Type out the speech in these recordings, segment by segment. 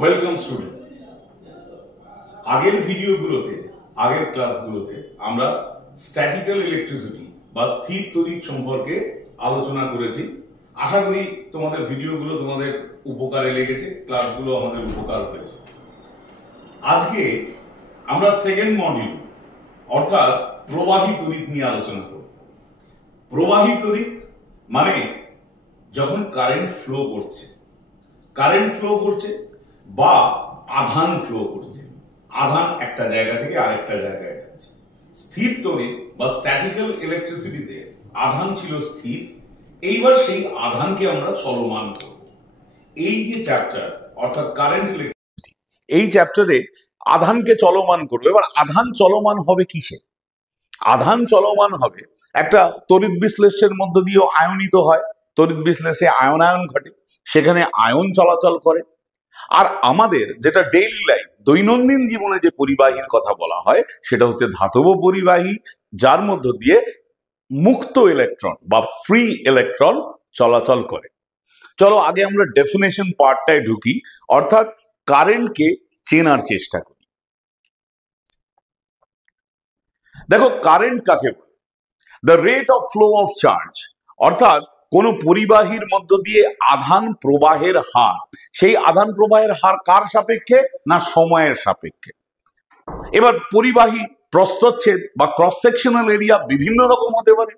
Welcome student. আগের ভিডিওগুলোতে আগের ক্লাসগুলোতে আমরা স্ট্যাটিক্যাল ইলেকট্রিসিটি বা স্থির তড়িৎ সম্পর্কে আলোচনা করেছি। আশা করি তোমাদের ভিডিওগুলো তোমাদের উপকারে লেগেছে, ক্লাসগুলো আমাদের উপকার হয়েছে। আজকে আমরা সেকেন্ড মডিউল অর্থাৎ প্রবাহী তড়িৎ নিয়ে আলোচনা করব। প্রবাহী তড়িৎ মানে যখন কারেন্ট ফ্লো করছে বা আধান ফ্লো করছে, আধান একটা জায়গা থেকে আরেকটা জায়গায় যাচ্ছে। স্থির তড়িৎ বা স্ট্যাটিক্যাল ইলেকট্রিসিটিতে আধান ছিল স্থির, এইবার সেই আধানকে আমরা চলমান করব। এই যে চ্যাপ্টার অর্থাৎ কারেন্ট ইলেকট্রিসিটি, এই চ্যাপ্টারে আধানকে চলমান করবে। এবার আধান চলমান হবে কিসে? আধান চলমান হবে একটা তড়িৎ বিশ্লেষের মধ্য দিয়েও আয়নিত হয়, তড়িৎ বিশ্লেষে আয়নায়ন ঘটে, সেখানে আয়ন চলাচল করে। আর আমাদের যেটা ডেইলি লাইফ, দৈনন্দিন জীবনে যে পরিবাহীর কথা বলা হয় সেটা হচ্ছে ধাতব পরিবাহী, যার মধ্য দিয়ে মুক্ত ইলেকট্রন বা ফ্রি ইলেকট্রন চলাচল করে। চলো আগে আমরা ডেফিনেশন পার্টটায় ঢুকি, অর্থাৎ কারেন্টকে চেনার চেষ্টা করি। দেখো, কারেন্ট কাকে বলে? The rate of flow of charge, অর্থাৎ কোন পরিবাহীর মধ্য দিয়ে আধান প্রবাহের হার। সেই আধান প্রবাহের হার কার সাপেক্ষে? না সময়ের সাপেক্ষে। এবার পরিবাহী প্রস্থচ্ছেদ বা ক্রস সেকশনাল এরিয়া বিভিন্ন রকম হতে পারে,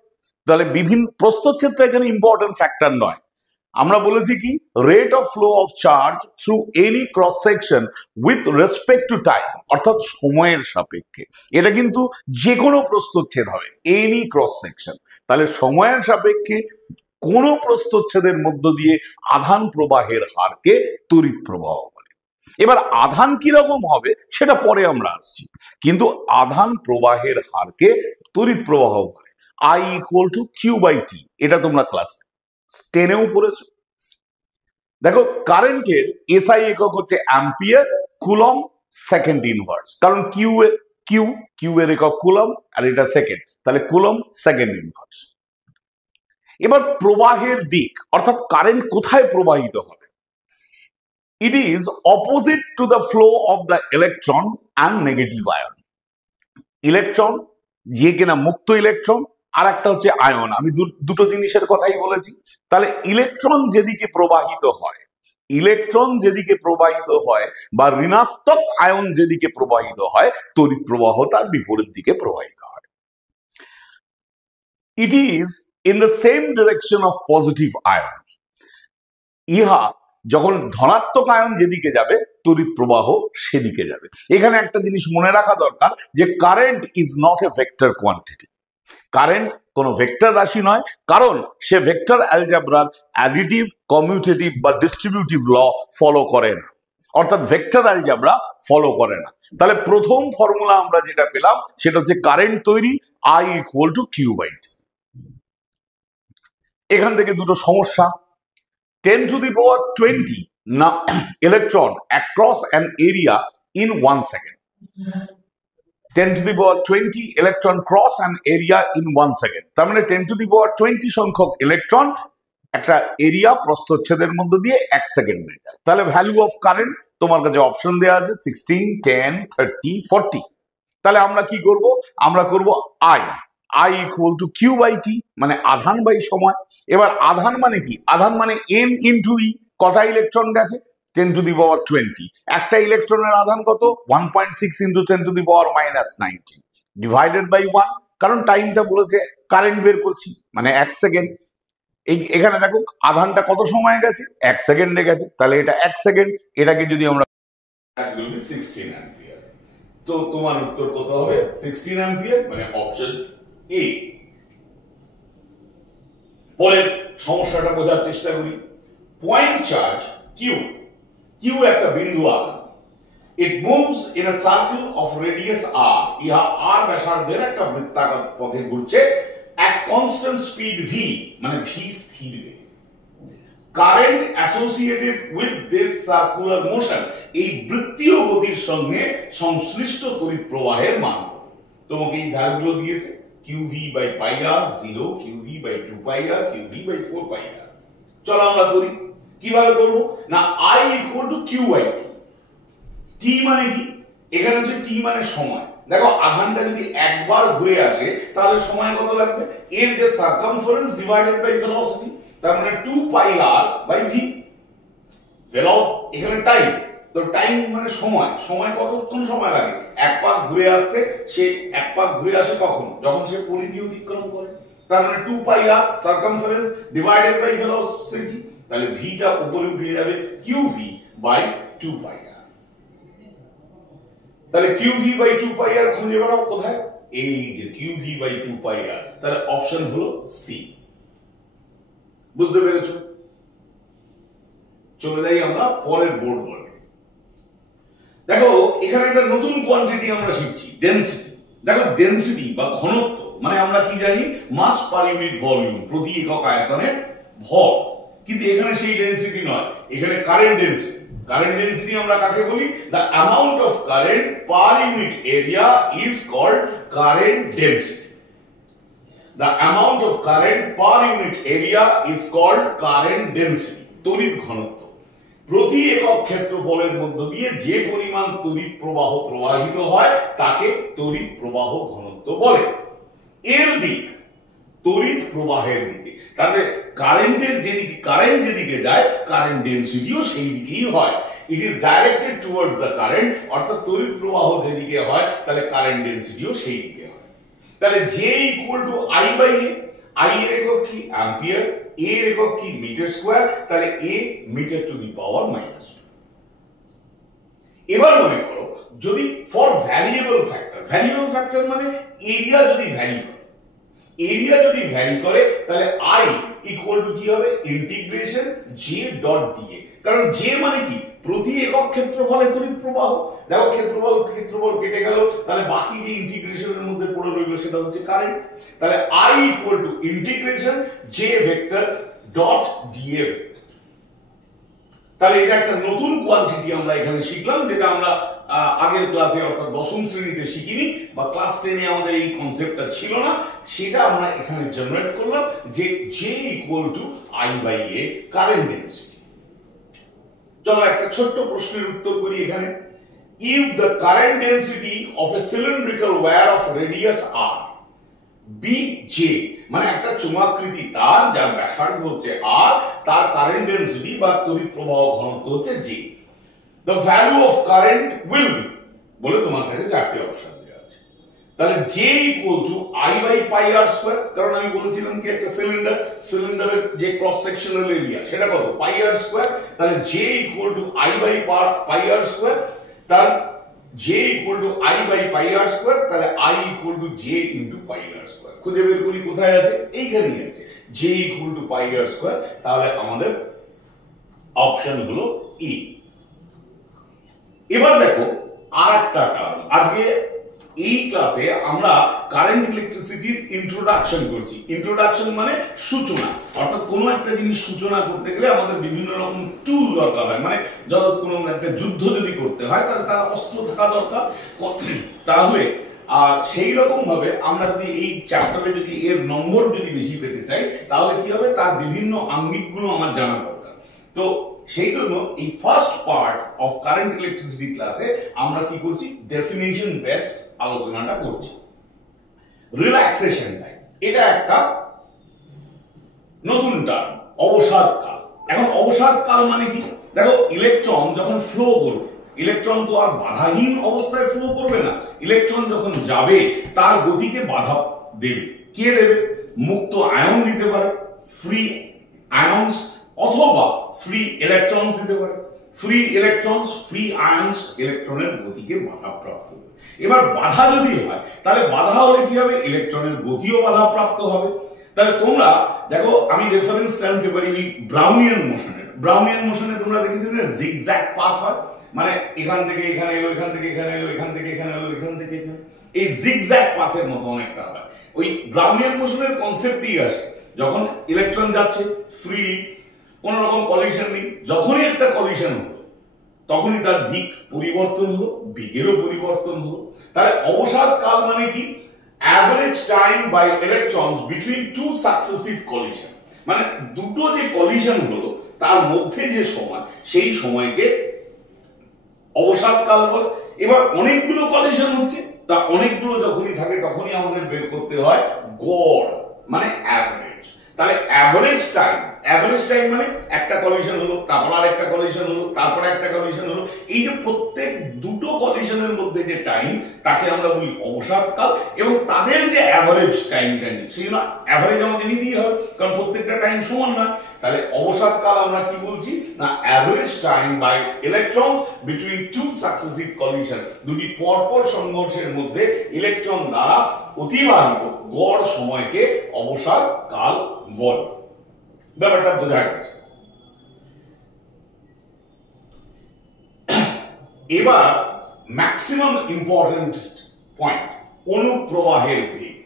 তাহলে বিভিন্ন প্রস্থচ্ছেদটা এখানে ইম্পর্টেন্ট ফ্যাক্টর নয়। আমরা বলেছি কি, rate of flow of charge through any cross section with respect to time, অর্থাৎ সময়ের সাপেক্ষে। এটা কিন্তু যে কোনো প্রস্থচ্ছেদ হবে, এনি ক্রস সেকশন। তাহলে সময়ের সাপেক্ষে কোন প্রস্থচ্ছেদের মধ্য দিয়ে আধান প্রবাহের হারকে তড়িৎ প্রবাহ বলে। এবার আধান কিরকম হবে সেটা পরে আমরা আসছি, কিন্তু আধান প্রবাহের হারকে তড়িৎ প্রবাহ বলে। I equal to Q/T, এটা তোমরা ক্লাস 10-এও পড়েছো। দেখো, কারেন্টের এসআই একক হচ্ছে অ্যাম্পিয়ার, কুলম, সেকেন্ড ইনভার্স, কারণ কিউ এর একক কুলম আর এটা সেকেন্ড, তাহলে কুলম সেকেন্ড ইনভার্স। এবার প্রবাহের দিক, অর্থাৎ কারেন্ট কোথায় প্রবাহিত হবে? It is opposite to the flow of the electron and negative ion. Electron যে কিনা মুক্ত ইলেকট্রন, আর একটা হচ্ছে আয়ন। আমি দুটো জিনিসের কথাই বলেছি। তাহলে ইলেকট্রন যেদিকে প্রবাহিত হয় বা ঋণাত্মক আয়ন যেদিকে প্রবাহিত হয়, তড়িৎ প্রবাহ তার বিপরীত দিকে প্রবাহিত হয়। It is in the same direction of positive ion. ইহা যখন ধনাত্মক আয়ন যেদিকে যাবে, তড়িৎ প্রবাহ সেদিকে যাবে। এখানে একটা জিনিস মনে রাখা দরকার যে current is not a vector quantity. Current কোনো ভেক্টর রাশি নয়, কারণ সে ভেক্টর অ্যালজেব্রার অ্যাডিটিভ, কমিউটেটিভ বা ডিস্ট্রিবিউটিভ ল ফলো করে না, অর্থাৎ ভেক্টর অ্যালজেব্রা ফলো করে না। তাহলে প্রথম ফর্মুলা আমরা যেটা পেলাম সেটা হচ্ছে কারেন্ট তৈরি I equal to Q/T। এখান থেকে দুটো সমস্যা। 10⁻20 না electron across an area in 1 second. 10⁻20 electron cross an area in 1 second। তার মানে 10⁻20 সংখ্যক ইলেকট্রন একটা এরিয়া প্রস্থচ্ছেদের মধ্য দিয়ে 1 সেকেন্ডে যায়। তাহলে ভ্যালু অফ কারেন্ট তোমার কাছে অপশন দেওয়া আছে 16, 10, 30, 40। তাহলে আমরা কি করব? আমরা করব I equal to Q/T, মানে আধান বাই সময়। এবার আধান মানে কি? আধান মানে N into E। কটা ইলেকট্রন গেছে? 10⁻20। একটা ইলেকট্রনের আধান কত? 1.6 into 10⁻⁻19 ডিভাইডেড বাই 1, কারণ টাইমটা বলেছে, কারেন্ট বের করছি মানে 1 সেকেন্ড। এখানে দেখো আধানটা কত সময় গেছে? 1 সেকেন্ডে গেছে, তাহলে এটা 1 সেকেন্ড। এটাকে যদি আমরা 16 অ্যাম্পিয়ার, তো তোমার উত্তর কত হবে? 16 অ্যাম্পিয়ার, মানে অপশন এ। পরের সমস্যাটা বোঝার চেষ্টা করি। পয়েন্ট চার্জ কিউ একটা বিন্দু আধান। It moves in a circle of radius r। ইহা r ব্যাসার্ধের একটা বৃত্তাকার পথে ঘুরছে at constant speed v, মানে v স্থির বেগ। Current associated with this circular motion, এই বৃত্তীয় গতির সঙ্গে সংশ্লিষ্ট তড়িৎ প্রবাহের মান কত? তোমাকে এই ভ্যালুগুলো দিয়েছে, QV/πr 0, QV/2πr, QV/4πr। চলো আমরা করি। কিভাবে করবো? না I equal to Q/T। টি মানে কি, এখানে হচ্ছে টি মানে সময়। দেখো আধানটা যদি একবার ঘুরে আসে তাহলে সময় কত লাগবে, এর যে সার্কামফারেন্স ডিভাইডেড বাই ভেলোসিটি, তার মানে 2 পাই আর বাই ভি। ভেলোসিটি এখানে টাইম, তো টাইম মানে সময়, সময় কতক্ষণ সময় লাগে এক পাক ঘুরে আসতে, সে এক পাক ঘুরে আসে কখন, যখন সে পরিধি অতিক্রম করে, তার মানে 2 পাই আর সার্কামফারেন্স ডিভাইডেড বাই ভেলোসিটি, তাহলে ভিটা উপরে উঠে যাবে qv বাই 2 পাই আর। তাহলে qv বাই 2 পাই আর খুঁজে বেড়াও কোথায়, এই যে qv বাই 2 পাই আর, তাহলে অপশন হলো সি। বুঝতে পেরেছো? চলে যাই আমরা পরের বোর্ড ওয়ার্কে। দেখো এখানে একটা নতুন কোয়ান্টিটি আমরা শিখছি, ডেনসিটি। দেখো ডেনসিটি বা ঘনত্ব মানে আমরা কি জানি, মাস পার ইউনিট ভলিউম, প্রতি একক আয়তনের ভর, কিন্তু এখানে সেই ডেনসিটি নয়, এখানে কারেন্ট ডেনসিটি। কারেন্ট ডেনসিটি আমরা কাকে বলি, the amount of current per unit area is called current density. The amount of current per unit area is called current density, তড়িৎ ঘনত্ব। প্রতি একক ক্ষেত্রফলের মধ্য দিয়ে যে পরিমাণ তড়িৎ প্রবাহ প্রবাহিত হয় তাকে তড়িৎ প্রবাহ ঘনত্ব বলে। এর দিক তড়িৎ প্রবাহের দিকে, তাহলে কারেন্টের যেদিকে, কারেন্ট যেদিকে যায় কারেন্ট ডেনসিটিও সেই দিকেই হয়। It is directed towards the current, অর্থাৎ তড়িৎ প্রবাহ যেদিকে হয় তাহলে কারেন্ট ডেনসিটিও সেই দিকে হয়। তাহলে J equal to I by A, I এর একক কি অ্যাম্পিয়ার, A এর একক কি মিটার স্কয়ার, তাহলে A মিটার টু দি পাওয়ার -2। এবার মনে করো যদি for variable factor, variable factor মানে এরিয়া যদি ভ্যারি করে, এরিয়া যদি ভ্যারি করে তাহলে I ইকুয়াল টু কি হবে, ইন্টিগ্রেশন J ডট dA। কারণ J মানে কি, প্রতি একক ক্ষেত্রফলে তড়িৎ প্রবাহ। দেখো ক্ষেত্রফল কেটে গেল, তাহলে বাকি যে ইন্টিগ্রেশনের মধ্যে পড়ে রইল সেটা হচ্ছে কারেন্ট। তাহলে I equal two integration J vector dot dA vector. তাহলে এটা একটা নতুন কোয়ান্টিটি আমরা এখানে শিখলাম, যেটা আমরা আগের ক্লাসে অর্থাৎ দশম শ্রেণীতে শিখিনি, বা ক্লাস 10 এ আমাদের এই কনসেপ্টটা ছিল না, সেটা আমরা এখানে জেনারেট করলাম যে J equal to I by A current density. চলো একটা ছোট্ট প্রশ্নের উত্তর করি এখানে। If the current density of a cylindrical wire of radius r bj, মানে একটা চুম্বকাকৃতি তার যার ব্যাসার্ধ হচ্ছে r, তার কারেন্ট ডেনসিটি বা তড়িৎ প্রবাহ ঘনত্ব হচ্ছে j, the value of current will be, বলে তোমার কাছে চারটি অপশন দেওয়া আছে। তাহলে j equal to I by pi r square, কারণ আমি বলেছিলাম কি একটা সিলিন্ডারের যে ক্রস সেকশনাল এরিয়া সেটা কত, পাই আর স্কয়ার। তাহলে j equal to I by pi r square, তার j equal to I by pi r square, তাহলে I equal to j into pi r square. খুঁজে বের করি কোথায় আছে, এইখানেই আছে, j equal to pi r square. তাহলে আমাদের অপশন হলো E। এবার দেখো আরেকটা টার্ম, আজকে এই ক্লাসে আমরা কারেন্ট ইলেকট্রিসিটির ইন্ট্রোডাকশন করছি। ইন্ট্রোডাকশন মানে সূচনা, অর্থাৎ কোনো একটা জিনিস সূচনা করতে গেলে আমাদের বিভিন্ন রকম টুল দরকার হয়। মানে যত কোনো একটা যুদ্ধ যদি করতে হয় তাহলে তার অস্ত্র থাকা দরকার। তাহলে সেই রকম ভাবে আমরা যদি এই চ্যাপ্টারে যদি এর নম্বর যদি বেশি পেতে চাই তাহলে কি হবে, তার বিভিন্ন আঙ্গিকগুলো আমার জানা দরকার। তো সেই জন্য এই first part of current electricity ক্লাসে আমরা কি করছি, ডেফিনিশন বেসড আলোচনাটা করছি। রিল্যাক্সেশন টাইম, এটা একটা নতুন টার্ম, অবসাদ কাল। এখন অবসাদ কাল মানে কি, দেখো ইলেকট্রন যখন ফ্লো করবে, ইলেকট্রন তো আর বাধাহীন অবস্থায় ফ্লো করবে না, ইলেকট্রন যখন যাবে তার গতিকে বাধা দেবে। কে দেবে, মুক্ত আয়ন দিতে পারে, ফ্রি আয়নস, অথবা ফ্রি ইলেকট্রনস দিতে পারে। ফ্রি ইলেকট্রনস, ফ্রি আয়নস ইলেকট্রনের গতিকে বাধাপ্রাপ্ত করে। এবার বাধা যদি হয় তাহলে বাধা হলে কি হবে, ইলেকট্রনের গতিও বাধাপ্রাপ্ত হবে। তাহলে তোমরা দেখো আমি রেফারেন্স টানতে পারি ওই ব্রাউনিয়ান মোশনের। ব্রাউনিয়ান মোশনে তোমরা দেখেছিলে না, জিগজ্যাগ পাথ হয়, মানে এখান থেকে এখানে এলো, এখান থেকে এখানে এলো, এখান থেকে এখানে এলো, এখান থেকে এখানে, এই জিগজ্যাগ পাথের মতো অনেকটা হয়। ওই ব্রাউনিয়ান মোশনের কনসেপ্টই আসে, যখন ইলেকট্রন যাচ্ছে ফ্রি, কোন রকম কলিশন নেই, যখনই একটা কলিশন হলো তখনই তার দিক পরিবর্তন হলো, বেগেরও পরিবর্তন হলো। তাহলে অবসাদ কাল মানে কি, average time by electrons between two successive collision, মানে দুটো যে কলিশন হলো তার মধ্যে যে সময়, সেই সময়কে অবসাদকাল বলে। এবার অনেকগুলো কলিশন হচ্ছে, তা অনেকগুলো যখনই থাকে তখনই আমাদের বের করতে হয় গড়, মানে অ্যাভারেজ। তাহলে অ্যাভারেজ টাইম মানে একটা কলিশন হলো, তারপর আর একটা কলিশন হলো, তারপর একটা কলিশন হলো, এই যে প্রত্যেক দুটো কলিশনের মধ্যে যে টাইম, তাকে আমরা বলি অবসাদকাল। এবং তাদের যে অ্যাভারেজ টাইমটা নিই, সেই জন্য অ্যাভারেজ আমাকে নিতেই হবে, কারণ প্রত্যেকটা টাইম সমান নয়। তাহলে অবসাদকাল আমরা কি বলছি না, average time by electrons between two successive collision, দুটি পরপর সংঘর্ষের মধ্যে ইলেকট্রন দ্বারা অতিবাহিত গড় সময়কে অবসাদকাল বলে। ব্যাপারটা বোঝা গেছে। এবার ম্যাক্সিমাম ইম্পর্টেন্ট পয়েন্ট, অনুপ্রবাহের বেগ,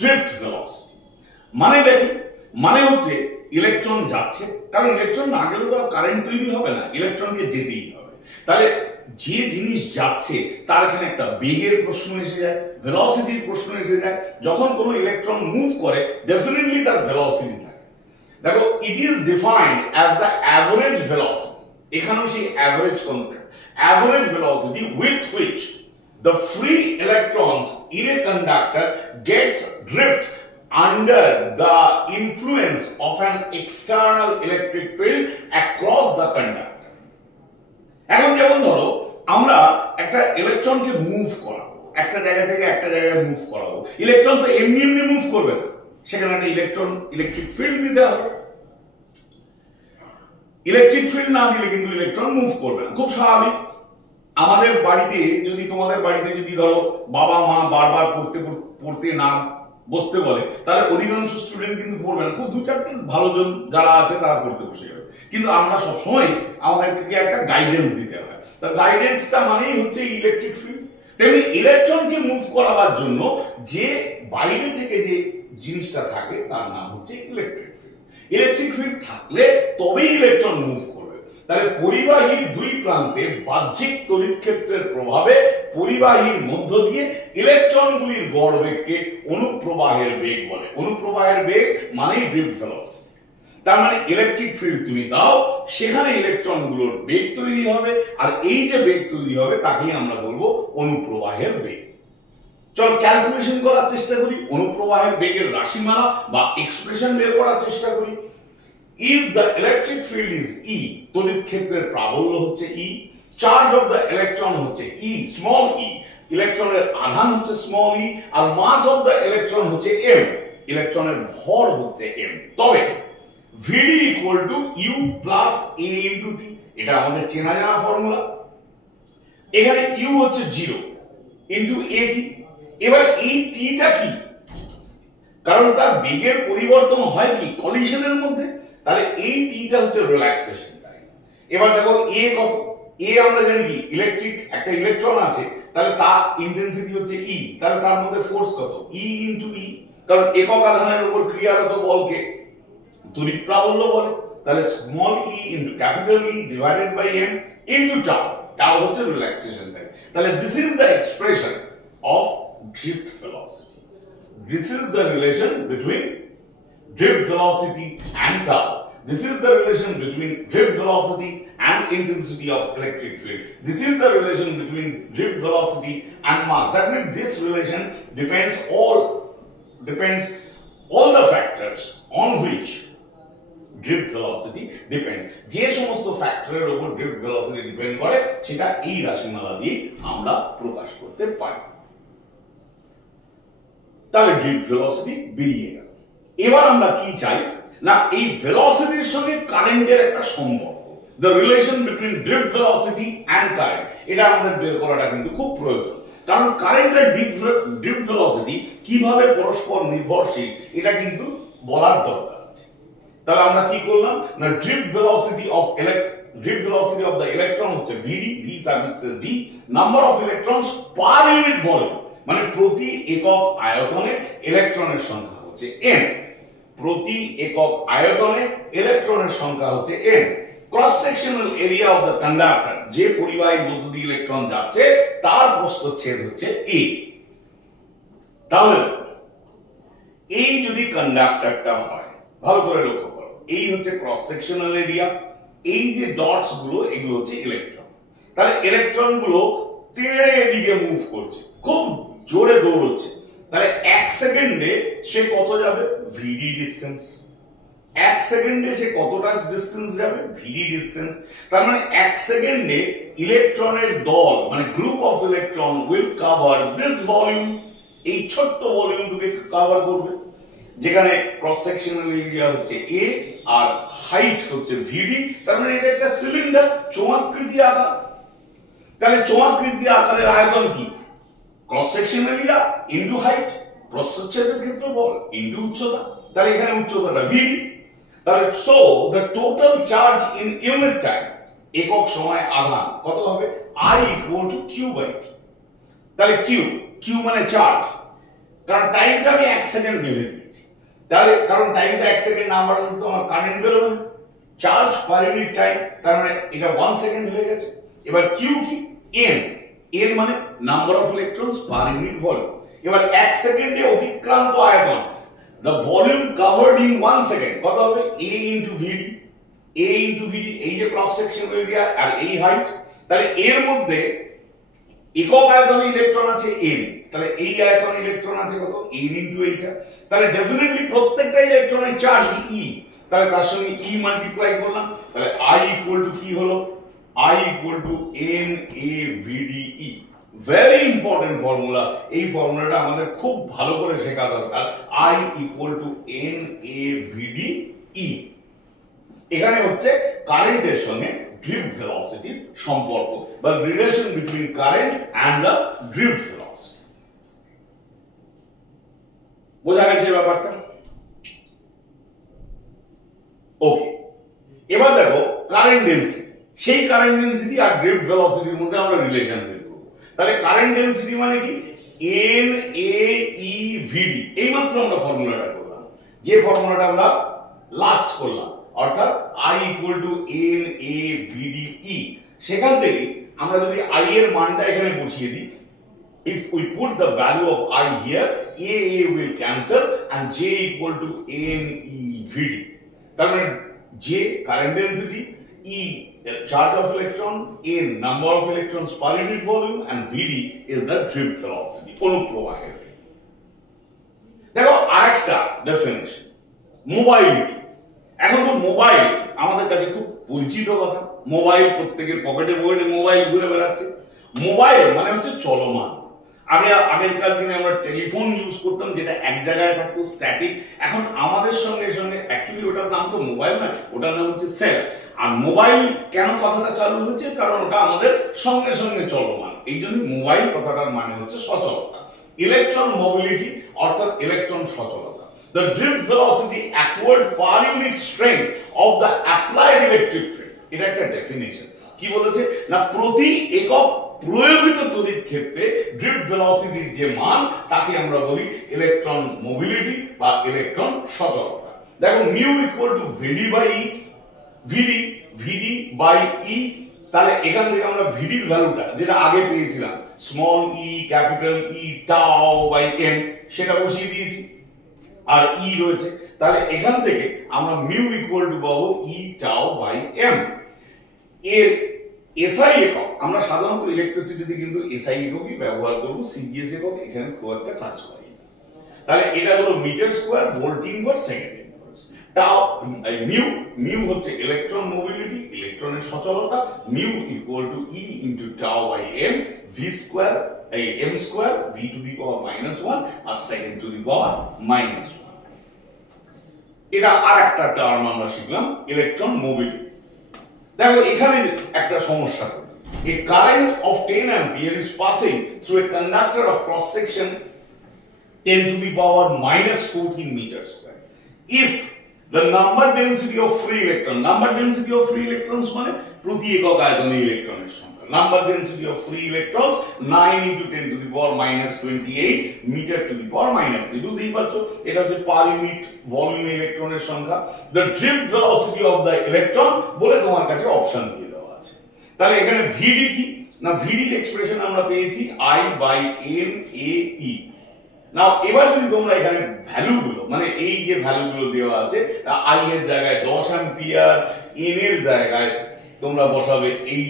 ড্রিফট ভেলোসিটি। মানে দেখি, মানে হচ্ছে ইলেকট্রন যাচ্ছে, কারণ ইলেকট্রন না গেলে তো কারেন্ট তৈরি হবে না, ইলেকট্রনকে যেতেই হবে। তাহলে যে জিনিস যাচ্ছে তার এখানে একটা বেগের প্রশ্ন এসে যায়, ভেলোসিটির প্রশ্ন এসে যায়। যখন কোনো ইলেকট্রন মুভ করে ডেফিনেটলি তার ভেলোসিটি থাকে। দেখো, it is defined as the average velocity, এখানেও সেই average concept, average velocity with which the free electrons in a conductor gets drift under the influence of an external electric field across the conductor. এখন যেমন ধরো আমরা একটা ইলেকট্রনকে move করাবো, একটা জায়গা থেকে একটা জায়গায় মুভ করাবো, ইলেকট্রন তো এমনি এমনি মুভ করবে না, সেখানে একটা ইলেকট্রিক ফিল্ড দিতে হবে। ইলেকট্রিক ফিল্ড না দিলে কিন্তু ইলেকট্রন মুভ করবে না, খুব স্বাভাবিক। আমাদের বাড়িতে যদি, তোমাদের বাড়িতে যদি ধরো বাবা মা বারবার পড়তে না বসতে বলে, তাহলে অধিকাংশ স্টুডেন্ট কিন্তু পড়বে না, খুব দু চারটে ভালো জন যারা আছে তারা পড়তে বসে যাবে। কিন্তু আমরা সবসময় আমাদেরকে একটা গাইডেন্স দিতে হয়, তা গাইডেন্সটা মানেই হচ্ছে ইলেকট্রিক ফিল্ড। তেমনি ইলেকট্রনকে মুভ করাবার জন্য যে বাইরে থেকে যে জিনিসটা থাকে তার নাম হচ্ছে ইলেকট্রিক ফিল্ড। ইলেকট্রিক ফিল্ড থাকলে তবেই ইলেকট্রন মুভ করবে। তাহলে পরিবাহীর দুই প্রান্তে বাহ্যিক তড়িৎ ক্ষেত্রের প্রভাবে পরিবাহীর মধ্য দিয়ে ইলেকট্রনগুলির গড় বেগকে অনুপ্রবাহের বেগ বলে। অনুপ্রবাহের বেগ মানেই ড্রিফট ভেলোসিটি। তার মানে ইলেকট্রিক ফিল্ড তুমি দাও, সেখানে ইলেকট্রনগুলোর বেগ তৈরি হবে, আর এই যে বেগ তৈরি হবে তাকেই আমরা বলবো অনুপ্রবাহের বেগ। চল ক্যালকুলেশন করার চেষ্টা করি, অনুপ্রবাহের বেগের রাশিমালা বা এক্সপ্রেশন বের করার চেষ্টা করি। If the electric field is E, তড়িৎ ক্ষেত্রের প্রাবল্য হচ্ছে E, charge of the electron হচ্ছে E, স্মল e, ইলেকট্রনের আধান হচ্ছে স্মল e, আর মাস অফ দ্য ইলেকট্রন হচ্ছে m, ইলেকট্রনের ভর হচ্ছে m। তবে Vd equal to U plus A into T, এটা আমাদের চেনা জানা ফর্মুলা। এখানে U হচ্ছে 0 into AT। এবার এই টিটা কি, কারণ তার বেগের পরিবর্তন হয় কি কলিশনের মধ্যে, তাহলে এই টিটা হচ্ছে রিল্যাক্সেশন টাইম। এবার দেখো এ কত, এ আমরা জানি কি ইলেকট্রিক, একটা ইলেকট্রন আছে, তাহলে তার ইন্টেন্সিটি হচ্ছে ই, তাহলে তার মধ্যে ফোর্স কত, ই ইনটু ই, কারণ একক আধানের উপর ক্রিয়ারত বলকে তড়িৎ প্রাবল্য বলে। তাহলে small e into capital e divided by m into tau, tau হচ্ছে রিল্যাক্সেশন টাইম। তাহলে this is the expression of drift velocity. This is the relation between drift velocity and tau. This is the relation between drift velocity and intensity of electric field. This is the relation between drift velocity and mass. That means this relation depends all the factors on which drift velocity depends. যে সমস্ত ফ্যাক্টরের উপর drift velocity depend করে সেটা এই রাশিমালা দিয়ে আমরা প্রকাশ করতে পারি। তাহলে ড্রিফট ভেলোসিটি বেরিয়ে গেল। এবার আমরা কি চাই না, এই ভেলোসিটির সঙ্গে কারেন্টের একটা সম্পর্ক, the relation between drift velocity and current, এটা আমাদের বের করাটা কিন্তু খুব প্রয়োজন। কারণ কারেন্ট আর ড্রিফট ভেলোসিটি কিভাবে পরস্পর নির্ভরশীল এটা কিন্তু বলার দরকার আছে। তাহলে আমরা কি করলাম না, drift velocity of the electron হচ্ছে Vd, V suffix D, number of electrons per unit volume, মানে প্রতি একক আয়তনে ইলেকট্রনের সংখ্যা হচ্ছে n, প্রতি একক আয়তনে ইলেকট্রনের সংখ্যা হচ্ছে n। Cross sectional area of the conductor, যে পরিবাহীর মধ্য দিয়ে ইলেকট্রন যাচ্ছে তার প্রস্থচ্ছেদ হচ্ছে a। তাহলে এই যদি কন্ডাক্টরটা হয়, ভালো করে লক্ষ্য করো, এই হচ্ছে ক্রস সেকশনাল এরিয়া, এই যে ডটস গুলো এগুলো হচ্ছে ইলেকট্রন। তাহলে ইলেকট্রন গুলো তেড়ে এদিকে মুভ করছে, খুব জোরে দৌড়চ্ছে। তাহলে 1 সেকেন্ডে সে কত যাবে? ভিডি ডিস্টেন্স। 1 সেকেন্ডে সে কতটা ডিস্টেন্স যাবে? ভিডি ডিস্টেন্স। তার মানে 1 সেকেন্ডে ইলেকট্রনের দল মানে group of electron will cover this volume, এই ছোট্ট ভলিউমটাকে কভার করবে, যেখানে ক্রস সেকশনাল এরিয়া হচ্ছে এ আর হাইট হচ্ছে ভিডি। তার মানে এটা একটা সিলিন্ডার, চোঙাকৃতি আকার। তাহলে চোঙাকৃতি আকারের আয়তন কি? Cross section area into height, প্রস্থচ্ছেদের ক্ষেত্রফল ইনটু উচ্চতা। তাহলে এখানে উচ্চতাটা ভিডি। তাহলে so the total charge in unit time, একক সময় আধান কত হবে? I equal to q by t. তাহলে কিউ মানে চার্জ, কারণ টাইমটা আমি 1 সেকেন্ড বেঁধে দিয়েছি। তাহলে কারণ টাইমটা 1 সেকেন্ড না বাড়লে তো আমার কারেন্ট বেরোবে না। চার্জ পার ইউনিট টাইম, তার মানে এটা 1 সেকেন্ড হয়ে গেছে। এবার কিউ কি? এন মানে number of electrons per unit volume. এবার 1 সেকেন্ডে অতিক্রান্ত আয়তন, the volume covered in 1 second কত হবে? a into vd। এই যে ক্রস সেকশন এরিয়া আর এই হাইট। তাহলে এর মধ্যে একক আয়তনে ইলেকট্রন আছে n, তাহলে এই আয়তনে ইলেকট্রন আছে কত? n ইনটু এইটা। তাহলে ডেফিনেটলি প্রত্যেকটা ইলেকট্রনের চার্জ e, তাহলে তার সঙ্গে e মাল্টিপ্লাই করলাম। তাহলে I ইকুয়াল টু কি হলো? I equal to NaVdE। Very important formula. এই ফর্মুলাটা আমাদের খুব ভালো করে শেখা দরকার। I equal to NaVdE। এখানে হচ্ছে কারেন্টের সঙ্গে ড্রিফট ভেলোসিটির সম্পর্ক বা relation between current and the drift velocity. বোঝা গেছে ব্যাপারটা? ওকে, এবার দেখো কারেন্ট ডেন্সিটি। সেই কারেন্ট ডেন্সিটি আর ড্রিফট ভেলোসিটির মধ্যে আমরা রিলেশন বের করব। তাহলে কারেন্ট ডেন্সিটি মানে কি? NaEVd। এইমাত্র আমরা ফর্মুলাটা করলাম, যে ফর্মুলাটা আমরা লাস্ট করলাম, অর্থাৎ I ইকুয়াল টু NaVdE। সেখান থেকে আমরা যদি I এর মানটা এখানে বসিয়ে দিই, if we put the value of I here, A will cancel and J equal to NeVd। তার মানে J current density, E charge of electron, N number of electrons per unit volume and Vd is the drift velocity, অনুপ্রবাহের। দেখো আরেকটা definition, mobility. এখন তো mobile আমাদের কাছে খুব পরিচিত কথা। মোবাইল প্রত্যেকের পকেটে মোবাইল ঘুরে বেড়াচ্ছে। মোবাইল মানে হচ্ছে চলমান। আগেরকার দিনে আমরা টেলিফোন ইউজ করতাম, যেটা এক জায়গায় থাকতো, স্ট্যাটিক। এখন আমাদের সঙ্গে সঙ্গে অ্যাকচুয়ালি ওটার নাম তো মোবাইল নয়, ওটার নাম হচ্ছে সেল। আর মোবাইল কেন কথাটা চালু হয়েছে? কারণ ওটা আমাদের সঙ্গে সঙ্গে চলমান, এই জন্য মোবাইল কথাটার মানে হচ্ছে সচলতা। ইলেকট্রন মোবিলিটি অর্থাৎ electron সচলতা। The drift velocity acquired per unit strength of the applied electric field। এটা একটা ডেফিনিশন। কি বলেছে না, প্রতি একক প্রয়োগিত তড়িৎ ক্ষেত্রে ড্রিফট ভেলোসিটির যে মান, তাকে আমরা বলি ইলেকট্রন মোবিলিটি বা ইলেকট্রন সচলতা। দেখো mu equal to v d by e, v d by e. তাহলে এখান থেকে আমরা ভিডির ভ্যালুটা যেটা আগে পেয়েছিলাম, স্মল ই ক্যাপিটাল ই টাও বাই এম, সেটা বসিয়ে দিয়েছি, আর ই রয়েছে। তাহলে এখান থেকে আমরা মিউ ইকুয়াল টু পাবো ই টাও বাই এম। এর এসআই একক আমরা সাধারণত ইলেকট্রিসিটিতে কিন্তু এসআই এককই ব্যবহার করব, সিজিএস একক এখানে খুব একটা কাজ করে না। তাহলে এটা হলো metre square volt inverse second inverse. Tau mu হচ্ছে ইলেকট্রন মোবিলিটি, ইলেকট্রনের সচলতা। Mu equal to e into tau by m, v square এই m square, v to the power -1 আর সেকেন্ড টু দি পাওয়ার -1। এটা আরেকটা টার্ম আমরা শিখলাম, electron mobility. দেখো এখানে একটা সমস্যা, a current of 10 ampere is passing through a conductor of cross section 10 to the power -14 meters square. If the number density of free electrons মানে প্রতি একক আয়তনে ইলেকট্রনের সংখ্যা, number density of free electrons 9 into 10 to the power -28 meter to the power -3। বুঝতেই পারছো এটা হচ্ছে পার ইউনিট ভলিউম ইলেকট্রনের সংখ্যা। the drift velocity of the electron বলে তোমার কাছে অপশন দিয়ে দেওয়া আছে। তাহলে এখানে ভিডি কি না, ভিডির এক্সপ্রেশন আমরা পেয়েছি I বাই NaE। নাও এবার যদি তোমরা এখানে ভ্যালুগুলো মানে এই যে ভ্যালুগুলো দেওয়া আছে, I এর জায়গায় 10 অ্যাম্পিয়ার, N এর জায়গায় তোমরা বসাবে এই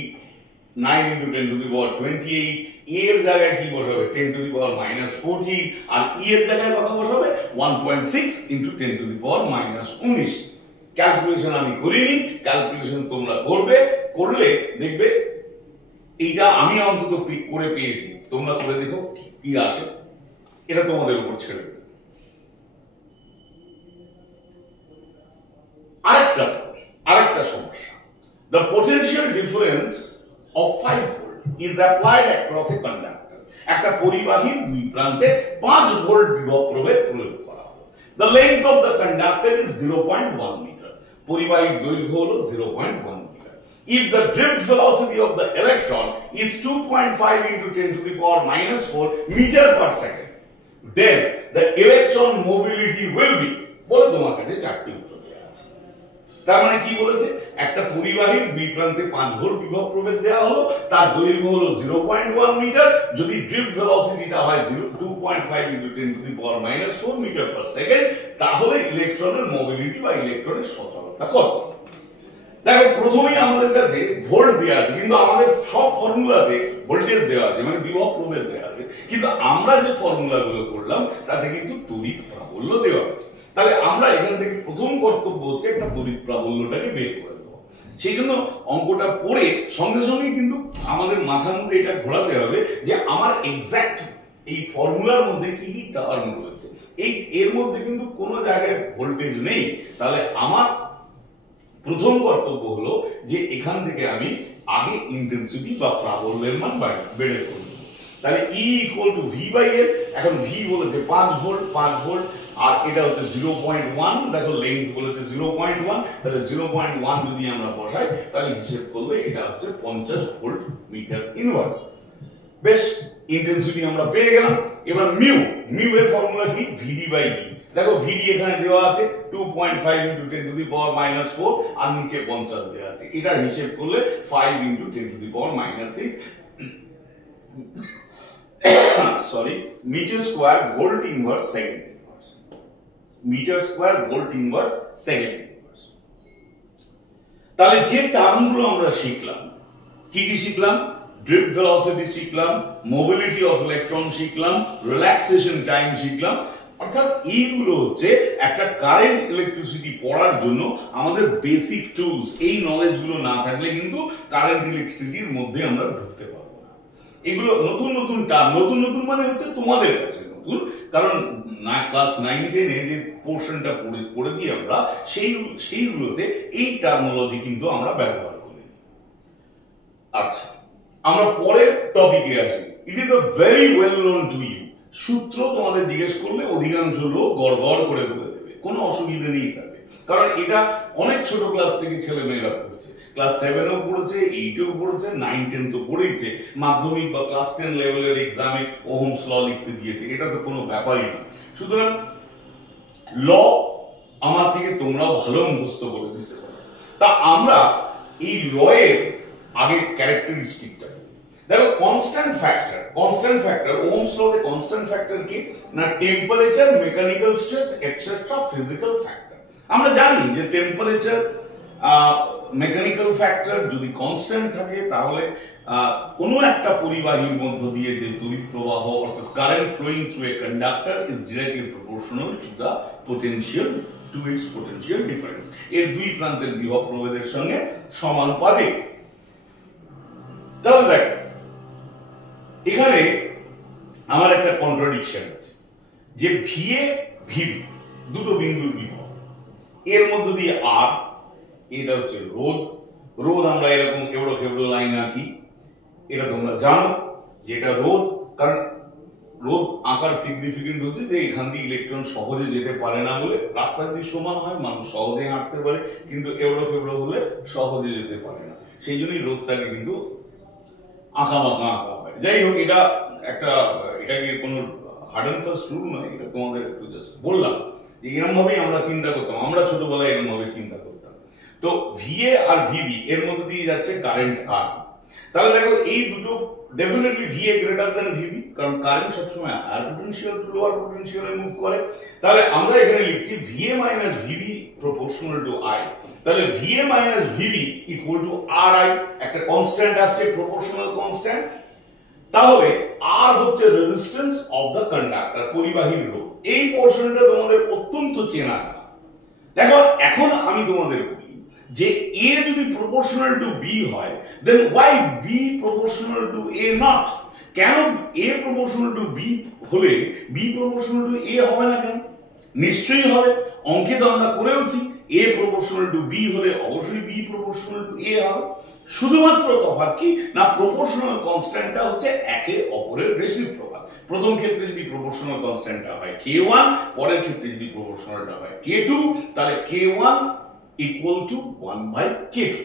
9 into 10 to the power 28, এর জায়গায় কি বসাবে 10 to the power minus 14, আর এর জায়গায় কত বসাবে 1.6 into 10 to the power minus 19। Calculation আমি করিনি, ক্যালকুলেশন তোমরা করবে, করলে দেখবে এইটা আমি অন্তত পিক করে পেয়েছি, তোমরা করে দেখো কি আসে, এটা তোমাদের উপর ছেড়ে দেবে। আরেকটা সমস্যা, the potential difference of 5 volt is applied across a conductor, একটা পরিবাহীর দুই প্রান্তে 5 ভোল্ট বিভব প্রভেদ প্রয়োগ করা হলো। the length of the conductor is 0.1 meter, পরিবাহীর দৈর্ঘ্য হলো 0.1 meter। if the drift velocity of the electron is 2.5 into 10 to the power minus 4 meter per second, then the electron mobility will be, বলে তোমার কাছে চারটি উত্তর দেওয়া আছে। তার মানে কি বলেছে, একটা পরিবাহীর দুই প্রান্তে 5 ভোল্ট বিভব প্রভেদ দেওয়া হলো, তার দৈর্ঘ্য হলো 0.1 মিটার, যদি ড্রিফট ভেলোসিটিটা হয় 2.5 into 10 to the power minus 4 metre per second, তাহলে ইলেকট্রনের মোবিলিটি বা ইলেকট্রনের সচলতা কত। দেখো প্রথমেই আমাদের কাছে ভোল্ট দেওয়া আছে, কিন্তু আমাদের সব ফর্মুলাতে ভোল্টেজ দেওয়া আছে, মানে বিভব প্রভেদ দেওয়া আছে, কিন্তু আমরা যে ফর্মুলাগুলো করলাম তাতে কিন্তু তড়িৎ প্রাবল্য দেওয়া আছে। তাহলে আমরা এখান থেকে প্রথম কর্তব্য হচ্ছে একটা তড়িৎ প্রাবল্যটাকে বের করে দেবো। সেই জন্য অঙ্কটা পড়ে সঙ্গে সঙ্গে কিন্তু আমাদের মাথার মধ্যে এটা ঘোরাতে হবে যে আমার এক্সাক্ট এই ফর্মুলার মধ্যে কি কি টার্ম রয়েছে, এর মধ্যে কিন্তু কোনো জায়গায় ভোল্টেজ নেই। তাহলে আমার প্রথম কর্তব্য হলো যে এখান থেকে আমি আগে ইন্টেন্সিটি বা প্রাবল্যের মান বেড়ে করব। তাহলে E equal to V by L, এখন ভি বলেছে 5 ভোল্ট, আর এটা হচ্ছে 0.1, দেখো লেন্থ বলেছে 0.1, তাহলে 0.1 যদি আমরা বসাই তাহলে হিসেব করলে এটা হচ্ছে 50 ভোল্ট মিটার ইনভার্স। বেশ, ইন্টেন্সিটি আমরা পেয়ে গেলাম। এবার মিউ এর ফর্মুলা কি, ভিডি বাই ভি। দেখো ভিডি এখানে দেওয়া আছে 2.5 into 10 to the power minus 4, আর নিচে 50 দেওয়া আছে, এটা হিসেব করলে 5 into 10 to the power minus 6 metre square volt inverse second inverse, metre square volt inverse second inverse. তাহলে যে টার্মগুলো আমরা শিখলাম, কি কি শিখলাম, ড্রিফট ভেলোসিটি শিখলাম, মোবিলিটি অফ ইলেকট্রন শিখলাম, রিল্যাক্সেশন টাইম শিখলাম, অর্থাৎ এইগুলো হচ্ছে একটা কারেন্ট ইলেকট্রিসিটি পড়ার জন্য আমাদের বেসিক টুলস। এই নলেজগুলো না থাকলে কিন্তু কারেন্ট ইলেকট্রিসিটির মধ্যে আমরা ঢুকতে পারবো না। এগুলো নতুন টার্ম, নতুন মানে হচ্ছে তোমাদের কাছে নতুন, কারণ না ক্লাস 9-10 যে পোর্শনটা পড়েছি আমরা সেইগুলোতে এই টার্মোলজি কিন্তু আমরা ব্যবহার করি। আচ্ছা, আমরা পরের টপিকে আসি। It is a very well known to you. সূত্র তোমাদের জিজ্ঞেস করলে অধিকাংশ লোক গড়গড় করে বলে দেবে, কোনো অসুবিধা নেই তাতে, কারণ এটা অনেক ছোট ক্লাস থেকে ছেলে মেয়েরা পড়ছে, ক্লাস 7-এও পড়েছে, 8-এও পড়েছে, 9-10 তো পড়েছে, মাধ্যমিক বা ক্লাস 10 লেভেলের এক্সামে ওহমস ল লিখতে দিয়েছে, এটা তো কোনো ব্যাপারই না। সুতরাং ল আমার থেকে তোমরাও ভালো মুখস্থ করে দিতে পারো। তা আমরা এই ল এর আগে ক্যারেক্টারিস্টিকটা দেখো, কনস্ট্যান্ট ফ্যাক্টর ওহমস লতে কনস্ট্যান্ট ফ্যাক্টর কি না, temperature, mechanical stress etcetera, physical factor. আমরা জানি যে টেম্পারেচার, মেকানিক্যাল ফ্যাক্টর যদি কনস্ট্যান্ট থাকে তাহলে কোনো একটা পরিবাহীর মধ্য দিয়ে যে তড়িৎ প্রবাহ অর্থাৎ current flowing through a conductor is directly proportional to the potential to its potential difference, এর দুই প্রান্তের বিভব প্রভেদের সঙ্গে সমানুপাতিক। তাহলে দেখ এখানে আমার একটা কন্ট্রাডিকশন আছে যে ভিএ ভিবি দুটো বিন্দুর বিভব, এর মধ্য দিয়ে আর, এটা হচ্ছে রোধ আমরা এরকম এবড়ো লাইন আঁকি, এটা তোমরা জানো যে এটা রোধ, কারণ রোধ আঁকার সিগনিফিকেন্ট হচ্ছে যে এখান দিয়ে ইলেকট্রন সহজে যেতে পারে না বলে, রাস্তা যদি সমান হয় মানুষ সহজে হাঁটতে পারে, কিন্তু এবড়ো হলে সহজে যেতে পারে না, সেই জন্যই রোধটাকে কিন্তু আঁকা হয়। যাই হোক, এটাকে কোনো হার্ড অ্যান্ড ফাস্ট রুল নয়, এটা তোমাদের একটু জাস্ট বললাম যে এরকম ভাবেই আমরা চিন্তা করতাম, আমরা ছোটবেলায় এরকম ভাবে চিন্তা করতাম। তো ভিএ আর ভিবি এর মধ্যে দিয়ে যাচ্ছে কারেন্ট আর। তাহলে দেখো এই দুটো definitely v a greater than v b, কারণ কারেন্ট সবসময় হায়ার পোটেনশিয়াল টু লোয়ার পোটেনশিয়ালে মুভ করে। তাহলে আমরা এখানে লিখছি v a minus v b proportional to I, তাহলে v a minus v b equal to R I, একটা কনস্ট্যান্ট আসছে, প্রপোর্শনাল কনস্ট্যান্ট। তাহলে আর হচ্ছে রেজিস্ট্যান্স অফ দ্য কন্ডাক্টর, পরিবাহীর রোধ। এই পোর্শনটা তোমাদের অত্যন্ত চেনা। দেখো এখন আমি তোমাদের বলি যে এ যদি প্রপোর্শনাল টু বি হয়, then why b proportional to a not? কেন এ প্রপোর্শনাল টু বি হলে বি প্রপোর্শনাল টু এ হবে না কেন? নিশ্চয়ই হবে, অঙ্কে তো আমরা করেওছি এ প্রপোর্শনাল টু বি হলে অবশ্যই বি প্রপোর্শনাল টু এ হবে। শুধুমাত্র তফাৎ কি না, প্রপোর্শনাল কনস্ট্যান্টটা হচ্ছে একে অপরের রেসিপ্রোকাল। প্রথম ক্ষেত্রে যদি প্রপোর্শনাল কনস্ট্যান্টটা হয় k1, পরের ক্ষেত্রে যদি প্রপোর্শনালটা হয় k2, তাহলে k1 ইকুয়াল টু 1/k2।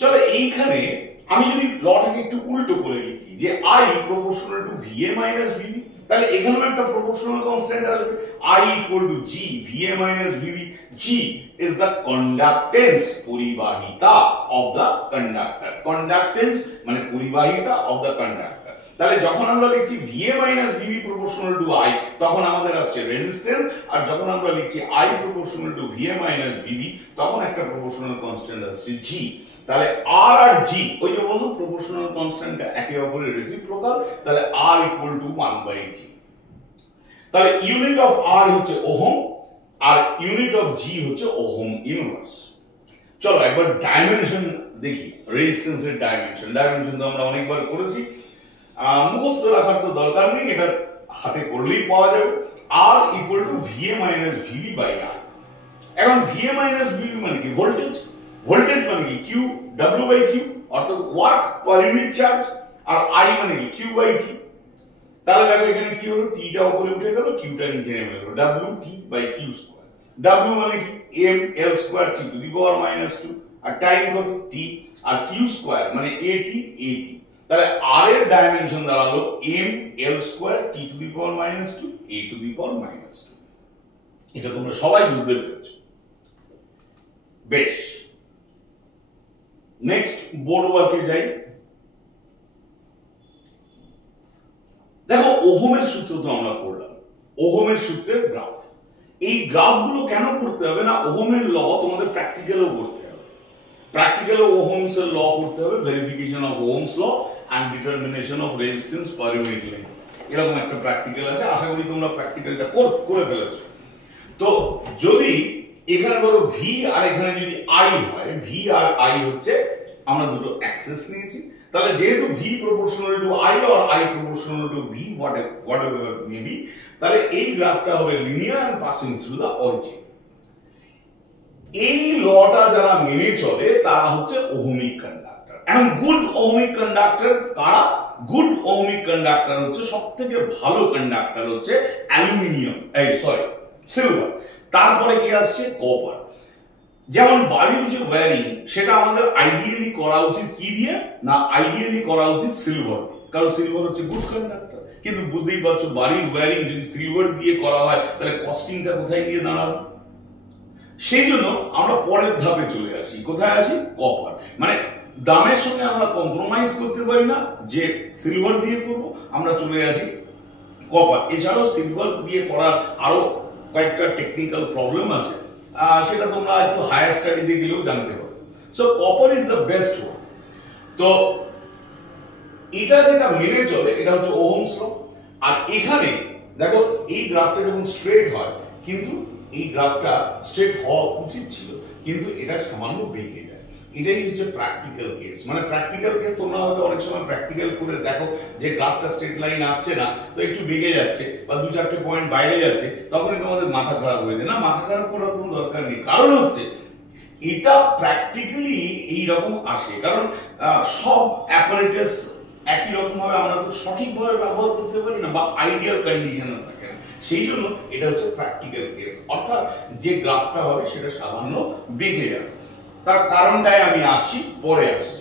চলো এইখানে আমি যদি লটাকে একটু উল্টো করে লিখি যে I proportional to VA minus VB, তাহলে এখানেও একটা প্রপোর্শনাল কনস্ট্যান্ট আসবে I equal two G VA minus VB। G is the conductance, পরিবাহিতা of the conductor। conductance মানে পরিবাহিতা of the conductor। তাহলে যখন আমরা লিখছি VA minus VB proportional to I, তখন আমাদের আসছে রেজিস্ট্যান্স, আর যখন আমরা লিখছি I proportional to VA minus VB, তখন একটা প্রপোর্শনাল কনস্ট্যান্ট আসছে G। তাহলে R আর G, ওই যে বললাম প্রপোর্শনাল কনস্ট্যান্ট একে অপরের রেসিপ্রোকাল, তাহলে R ইকুয়াল টু 1/G। তাহলে ইউনিট অফ R হচ্ছে ওহম, আর ইউনিট অফ G হচ্ছে ওহম ইনভার্স। চলো একবার ডাইমেনশন দেখি, রেজিস্ট্যান্সের ডাইমেনশন। ডাইমেনশন তো আমরা অনেকবার করেছি, মুখস্থ রাখার তো দরকার নেই, এটা হাতে করলেই পাওয়া যাবে। R equal to VA minus VB by R। এখন VA মাইনাস VB মানে কি? ভোল্টেজ। ভোল্টেজ মানে কি? Q W বাই Q, অর্থাৎ ওয়াট পার ইউনিট চার্জ। আর I মানে কি? Q by T। তাহলে দেখো এখানে কি হলো, T টা উপরে উঠে গেল, Q টা নিচে নেমে গেল, W T by Q square. W মানে কি? M L square T to the power minus 2, আর টাইম কত? T, আর Q স্কয়ার মানে AT AT। তাহলে R এর ডাইমেনশন দাঁড়ালো M L square T to the power minus 2 A to the power minus 2। এটা তোমরা সবাই বুঝতে পেরেছো। বেশ, নেক্সট বোর্ড ওয়ার্কে যাই। দেখো ওহমের সূত্র তো আমরা পড়লাম, ওহমের সূত্রের গ্রাফ। এই গ্রাফগুলো কেন করতে হবে না, ওহমের ল তোমাদের প্র্যাকটিক্যালও করতে হবে। প্র্যাকটিক্যালও ওহমস এর ল করতে হবে, verification of Ohm's law and determination of resistance per unit length, এরকম একটা প্র্যাকটিক্যাল আছে। আশা করি তোমরা প্র্যাকটিক্যালটা করে ফেলেছো। তো যদি এখানে ধরো ভি আর এখানে যদি আই হয়, ভি আর আই হচ্ছে আমরা দুটো অ্যাক্সেস নিয়েছি, তাহলে যেহেতু ভি প্রপোর্শনাল টু আই আর I proportional to V, whatever may be, তাহলে এই গ্রাফটা হবে linear and passing through the origin. এই লটা যারা মেনে চলে তারা হচ্ছে ওহমিক কন্ডাক্টর। এখন গুড ওহমিক কন্ডাক্টর কারা? গুড ওহমিক কন্ডাক্টর হচ্ছে, সবথেকে ভালো কন্ডাক্টর হচ্ছে অ্যালুমিনিয়াম, সিলভার। তারপরে কি আসছে? কপার। যেমন বাড়ির যে ওয়্যারিং, সেটা আমাদের আইডিয়ালি করা উচিত কি দিয়ে না, আইডিয়ালি করা উচিত সিলভার দিয়ে, কারণ সিলভার হচ্ছে গুড কন্ডাক্টর। কিন্তু বুঝতেই পারছো বাড়ির ওয়্যারিং যদি সিলভার দিয়ে করা হয়, তাহলে কস্টিংটা কোথায় গিয়ে দাঁড়াবে? সেই জন্য আমরা পরের ধাপে চলে আসি। কোথায় আসি? কপার। মানে দামের সঙ্গে আমরা কম্প্রোমাইজ করতে পারি না যে সিলভার দিয়ে করব, আমরা চলে আসি কপার। এছাড়াও সিলভার দিয়ে করার আরো কয়েকটা টেকনিক্যাল প্রবলেম আছে, সেটা তোমরা একটু হায়ার স্টাডিতে গেলেও জানতে পারো। So copper is the best one. তো এটা যেটা মেনে চলে এটা হচ্ছে ওহমস ল। আর এখানে দেখো এই গ্রাফটা যখন স্ট্রেট হয়, কিন্তু এই গ্রাফটা স্ট্রেট হওয়া উচিত ছিল, কিন্তু এটা সামান্য বেঁকে যায়। এটাই হচ্ছে প্র্যাকটিক্যাল কেস। মানে প্র্যাকটিক্যাল কেস তোমরা হয়তো অনেক সময় প্র্যাকটিক্যাল করে দেখো যে গ্রাফটা স্ট্রেট লাইন আসছে না, তো একটু বেঁকে যাচ্ছে বা দু চারটে পয়েন্ট বাইরে যাচ্ছে, তখনই তোমাদের মাথা খারাপ হয়ে যায়। না, মাথা খারাপ করার কোনো দরকার নেই, কারণ হচ্ছে এটা প্র্যাকটিক্যালি এইরকম আসে, কারণ সব অ্যাপারেটাস একই রকম ভাবে আমরা তো সঠিকভাবে ব্যবহার করতে পারি না, বা আইডিয়াল কন্ডিশনে থাকে না। সেই জন্য এটা হচ্ছে প্র্যাকটিক্যাল কেস, অর্থাৎ যে গ্রাফটা হবে সেটা সামান্য বেঁকে যাবে। তার কারণটাই আমি আসছি, পরে আসছি।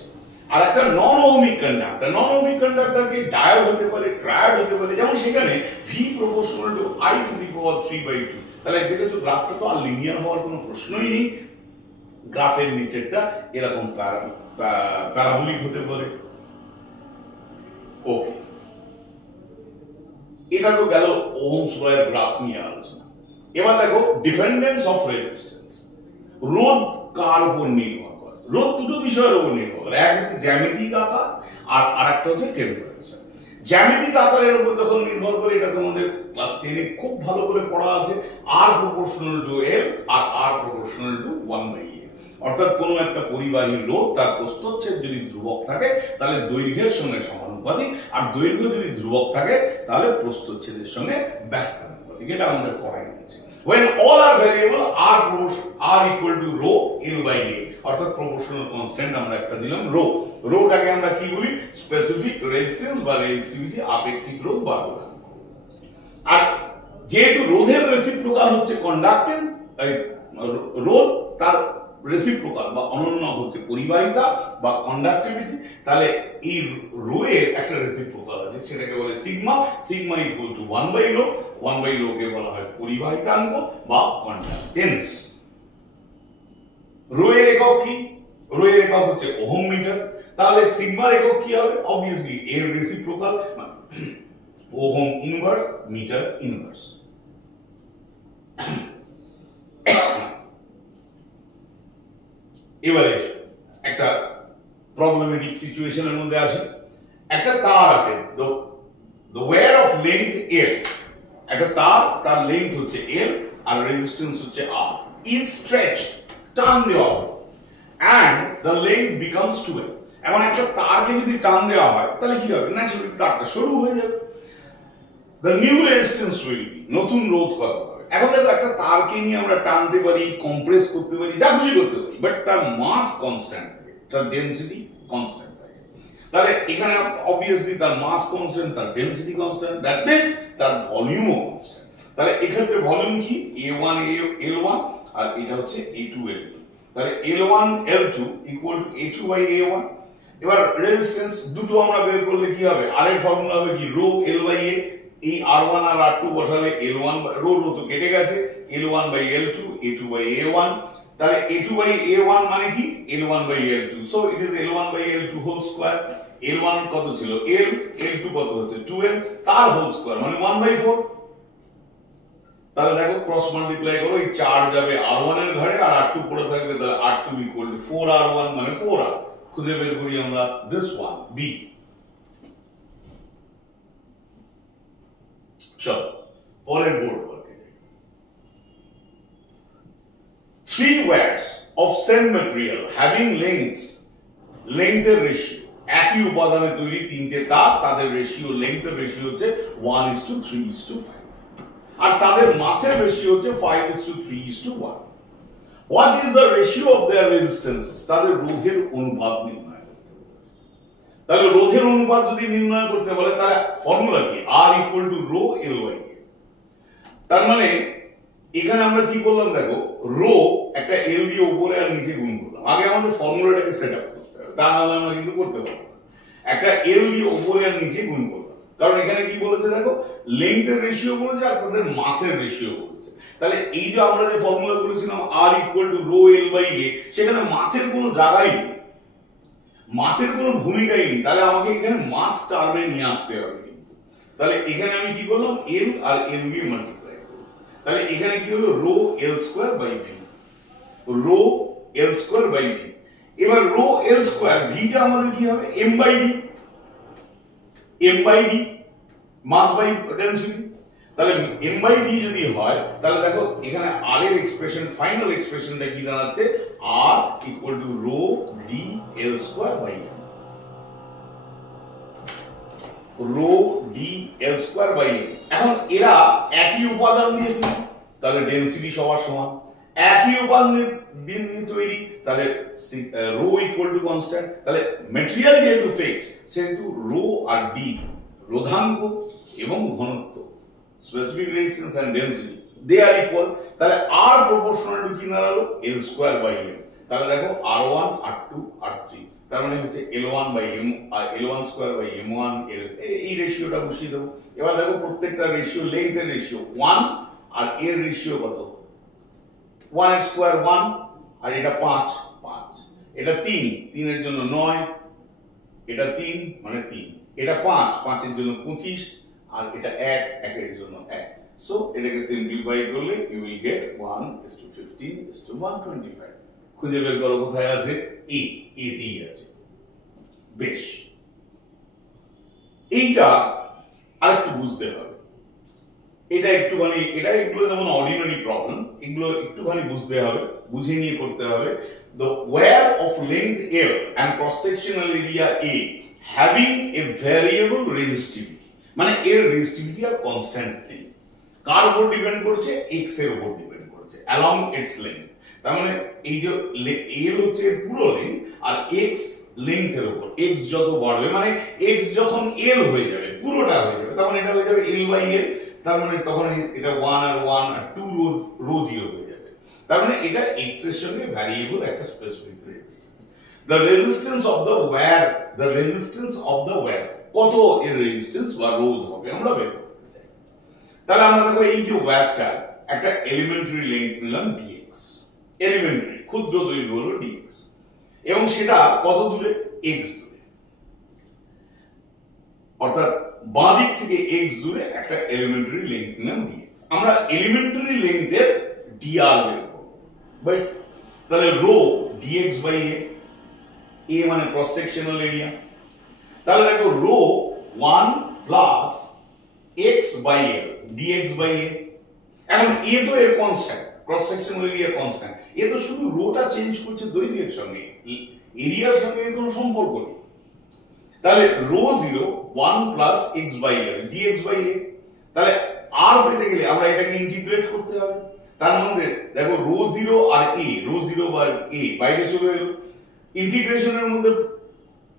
আর একটা non ohmic conductor, non ohmic কন্ডাক্টরকে ডায়োড হতে পারে, ট্রায়োড হতে পারে। যেমন সেখানে v proportional to I to the power 3/2। তাহলে দেখেছো গ্রাফটা তো আর লিনিয়ার হওয়ার কোনো প্রশ্নই নেই। গ্রাফের নিচেরটা এরকম প্যারাবোলিক হতে পারে। ওকে, এটা তো গেল ওহমস ল এর গ্রাফ নিয়ে আলোচনা। এবার দেখো ডিপেন্ডেন্স অফ রেজিস্ট্যান্স। রোধ কার উপর নির্ভর করে? রোধ দুটো বিষয়ের উপর নির্ভর করে, এক হচ্ছে জ্যামিতিক আকার আর আরেকটা হচ্ছে টেম্পারেচার। জ্যামিতিক আকারের উপর যখন নির্ভর করে, এটা তোমাদের ক্লাস 10 এ খুব ভালো করে পড়া আছে, আর প্রপোর্শনাল টু এল আর আর প্রপোর্শনাল টু 1/a। অর্থাৎ কোনো একটা পরিবাহী রোধ তার প্রস্থচ্ছেদ যদি ধ্রুবক থাকে তাহলে দৈর্ঘ্যের সঙ্গে সমানুপাতিক, আর দৈর্ঘ্য যদি ধ্রুবক থাকে তাহলে প্রস্থচ্ছেদের সঙ্গে ব্যস্তানুপাতিক। এটা আমাদের পড়াই আছে। When all are variable, r equal to rho L by A, অর্থাৎ proportional constant আমরা একটা দিলাম রো। রোটাকে আমরা কি বলি? স্পেসিফিক রেজিস্ট্যান্স বা রেজিস্টিভিটি, আপেক্ষিক রোধ বা রোধাঙ্ক। আর যেহেতু রোধের রেসিপ্রোকাল হচ্ছে কন্ডাক্টেন্স, রোধ তার রেসিপ্রোকাল বা অনন্য হচ্ছে পরিবাহিতা বা কন্ডাক্টিভিটি, তাহলে এই রো এর একটা রেসিপ্রোকাল আছে, সেটাকে বলে সিগমা। Sigma equal to 1/ρ। 1/ρ কে বলা হয় পরিবাহিতাঙ্ক বা কন্ডাক্টেন্স। রো এর একক কি? রো এর একক হচ্ছে ওহম মিটার। তাহলে সিগমার একক কি হবে? অবভিয়াসলি এর reciprocal ohm inverse metre inverse. এবারে একটা প্রবলেমেটিক সিচুয়েশনের মধ্যে আসে। একটা তার আছে, the wear of length L, একটা তার লেন্থ হচ্ছে L আর রেজিস্ট্যান্স হচ্ছে R, is stretched, টান দেওয়া হয়, and the length becomes 12। এখন একটা তারকে যদি টান দেওয়া হয় তাহলে কি হবে? ন্যাচুরালি তারটা সরু হয়ে যাবে। the new resistance will be, নতুন রোধ কত হবে? এখন দেখো, একটা তারকে নিয়ে আমরা টানতে পারি, কম্প্রেস করতে পারি, যা খুশি করতে পারি, বাট তার মাস কনস্ট্যান্ট থাকে, তার ডেনসিটি কনস্ট্যান্ট থাকে। তাহলে এখানে অবভিয়াসলি তার মাস কনস্ট্যান্ট, তার ডেনসিটি কনস্ট্যান্ট, দ্যাট মিন্স তার ভলিউমও কনস্ট্যান্ট। তাহলে এক্ষেত্রে ভলিউম কি? A1 L1 আর এটা হচ্ছে A2 L2। তাহলে L1 L2 equal to A2 by A1। এবার রেজিস্ট্যান্স দুটো আমরা বের করলে কি হবে? আর এর ফর্মুলা হবে কি? Rho L by A। এই R1 আর R2 বসালে L1 রো তো কেটে গেছে, L1 by L2, A2 by A1। তাহলে A2 বাই A1 মানে কি? L1 by L2। So it is L1 by L2 whole square. L1 কত ছিল? L, L2 কত হচ্ছে? 2L, তার হোল স্কয়ার মানে 1/4। তাহলে দেখো ক্রস মাল্টিপ্লাই করো, এই 4 যাবে R1 এর ঘরে আর R2 পড়ে থাকবে, তাহলে R2 ইকুয়াল টু 4R1 মানে 4R। খুঁজে বের করি আমরা দিস ওয়ান, বি। চল পরের বোর্ড ওয়ার্কে যাই। 3 wires of same material having length-এর রেশিও, একই উপাদানে তৈরি তিনটে তার, তাদের রেশিও, লেংথের রেশিও হচ্ছে 1:3:5, আর তাদের মাসের রেশিও হচ্ছে 5:3:1। What is the ratio of their resistances? তাদের রোধের অনুপাত নির্ণয় করতে বলেছে। তাহলে রোধের অনুপাত যদি নির্ণয় করতে বলে তাহলে ফর্মুলা কি? R equal to rho L by A। তার মানে এখানে আমরা কি করলাম দেখো, রো একটা L দিয়ে উপরে আর নিচে গুণ করলাম। আগে আমাদের ফর্মুলাটাকে সেট আপ করতে হবে, তা নাহলে আমরা কিন্তু করতে পারবো না। একটা L দিয়ে উপরে আর নিচে গুণ করলাম, কারণ এখানে কি বলেছে দেখো, লেংথের রেশিও বলেছে আর তাদের মাসের রেশিও বলেছে। তাহলে এই যে আমরা যে ফর্মুলা করেছিলাম R equal to rho L by A, সেখানে মাসের কোনো জায়গাই নেই, মাসের কোনো ভূমিকাই নেই। তাহলে আমাকে এখানে মাস টার্মে নিয়ে আসতে হবে কিন্তু। তাহলে এখানে আমি কি করলাম? L আর L দিয়ে মাল্টিপ্লাই করলাম। তাহলে এখানে কি হলো? Rho L square by V, rho L square by V। এবার রো L স্কয়ার, ভিটা আমাদের কি হবে? M by D, M by D, mass by density. তাহলে M বাই D যদি হয় তাহলে দেখো এখানে R এর এক্সপ্রেশন, ফাইনাল এক্সপ্রেশনটা কি দাঁড়াচ্ছে? R equal to rho D L square by M, rho D L square by M। এখন এরা একই উপাদান দিয়ে তৈরি, তাহলে ডেনসিটি সবার সমান। একই উপাদান দিয়ে তৈরি, তাহলে রো ইকুয়াল টু কনস্ট্যান্ট। তাহলে ম্যাটেরিয়াল যেহেতু ফিক্সড, সেহেতু রো আর ডি রোধাঙ্ক এবং ঘনত্ব, specific resistance and density, they are equal. তাহলে আর প্রপোর্শনাল টু কি দাঁড়ালো? L square by M। তাহলে দেখো R1 R2 R3, তার মানে হচ্ছে L1 by M, L1 square by M1 L, এই রেশিওটা বসিয়ে দেবো। এবার দেখো প্রত্যেকটা রেশিও, লেংথের রেশিও 1 আর এর রেশিও কত? 1 এর স্কয়ার 1, আর এটা 5, এটা 3, 3 এর জন্য 9, এটা 3 মানে 3, এটা 5, 5 এর জন্য 25, আর এটা 1, 1 এর জন্য 1। সো এটাকে সিম্পলিফাই করলে ইউ উইল গেট 1:15:125। খুঁজে বের করো কোথায় আছে, এ তেই আছে। বেশ, এইটা আরেকটু বুঝতে হবে, এটা একটুখানি, এগুলো যেমন অর্ডিনারি প্রবলেম, এগুলো একটুখানি বুঝতে হবে, বুঝে নিয়ে করতে হবে। The where of length L and cross-sectional area A having a variable resistivity, মানে এর রেজিস্টিভিটি আর কনস্ট্যান্ট নেই, কার উপর ডিপেন্ড করছে, x এর উপর ডিপেন্ড করছে along its length। তার মানে এই যে L হচ্ছে পুরো লেন্থ আর x লেন্থ এর উপর, x যত বাড়বে মানে x যখন L হয়ে যাবে, পুরোটা হয়ে যাবে, তখন এটা হয়ে যাবে L/L, তার মানে তখন এটা 1 আর 1 আর 2 রো 0 হয়ে যাবে। তার মানে এটা x এর সঙ্গে ভ্যারিয়েবল একটা specific resistance. the resistance of the wire কত এর রেজিস্ট্যান্স বা রোধ হবে আমরা বের করতে চাই। তাহলে আমরা দেখো এই যে ওয়্যারটা একটা এলিমেন্টারি লেন্থ নিলাম dx, এলিমেন্টারি ক্ষুদ্র দৈর্ঘ্য হলো dx, এবং সেটা কত দূরে, x দূরে, অর্থাৎ বাঁ দিক থেকে x দূরে একটা এলিমেন্টারি লেন্থ নিলাম dx। আমরা এলিমেন্টারি লেন্থের dr বের করব, বাট তাহলে রো dx/a, a মানে ক্রস সেকশনাল এরিয়া, তাহলে দেখো রো 1 প্লাস x/l dx/a। এখন a তো এর constant, cross sectional area constant, a তো শুধু রোটা চেঞ্জ করছে দৈর্ঘ্যের সঙ্গে, এরিয়ার সঙ্গে এর কোনো সম্পর্ক নেই। তাহলে রো 0 1 প্লাস x/l dx/a, তাহলে r পেতে গেলে আমরা এটাকে ইন্টিগ্রেট করতে হবে। তার মধ্যে দেখো রো 0 আর a, রো 0 আর a বাইরে চলে এলো, ইন্টিগ্রেশনের মধ্যে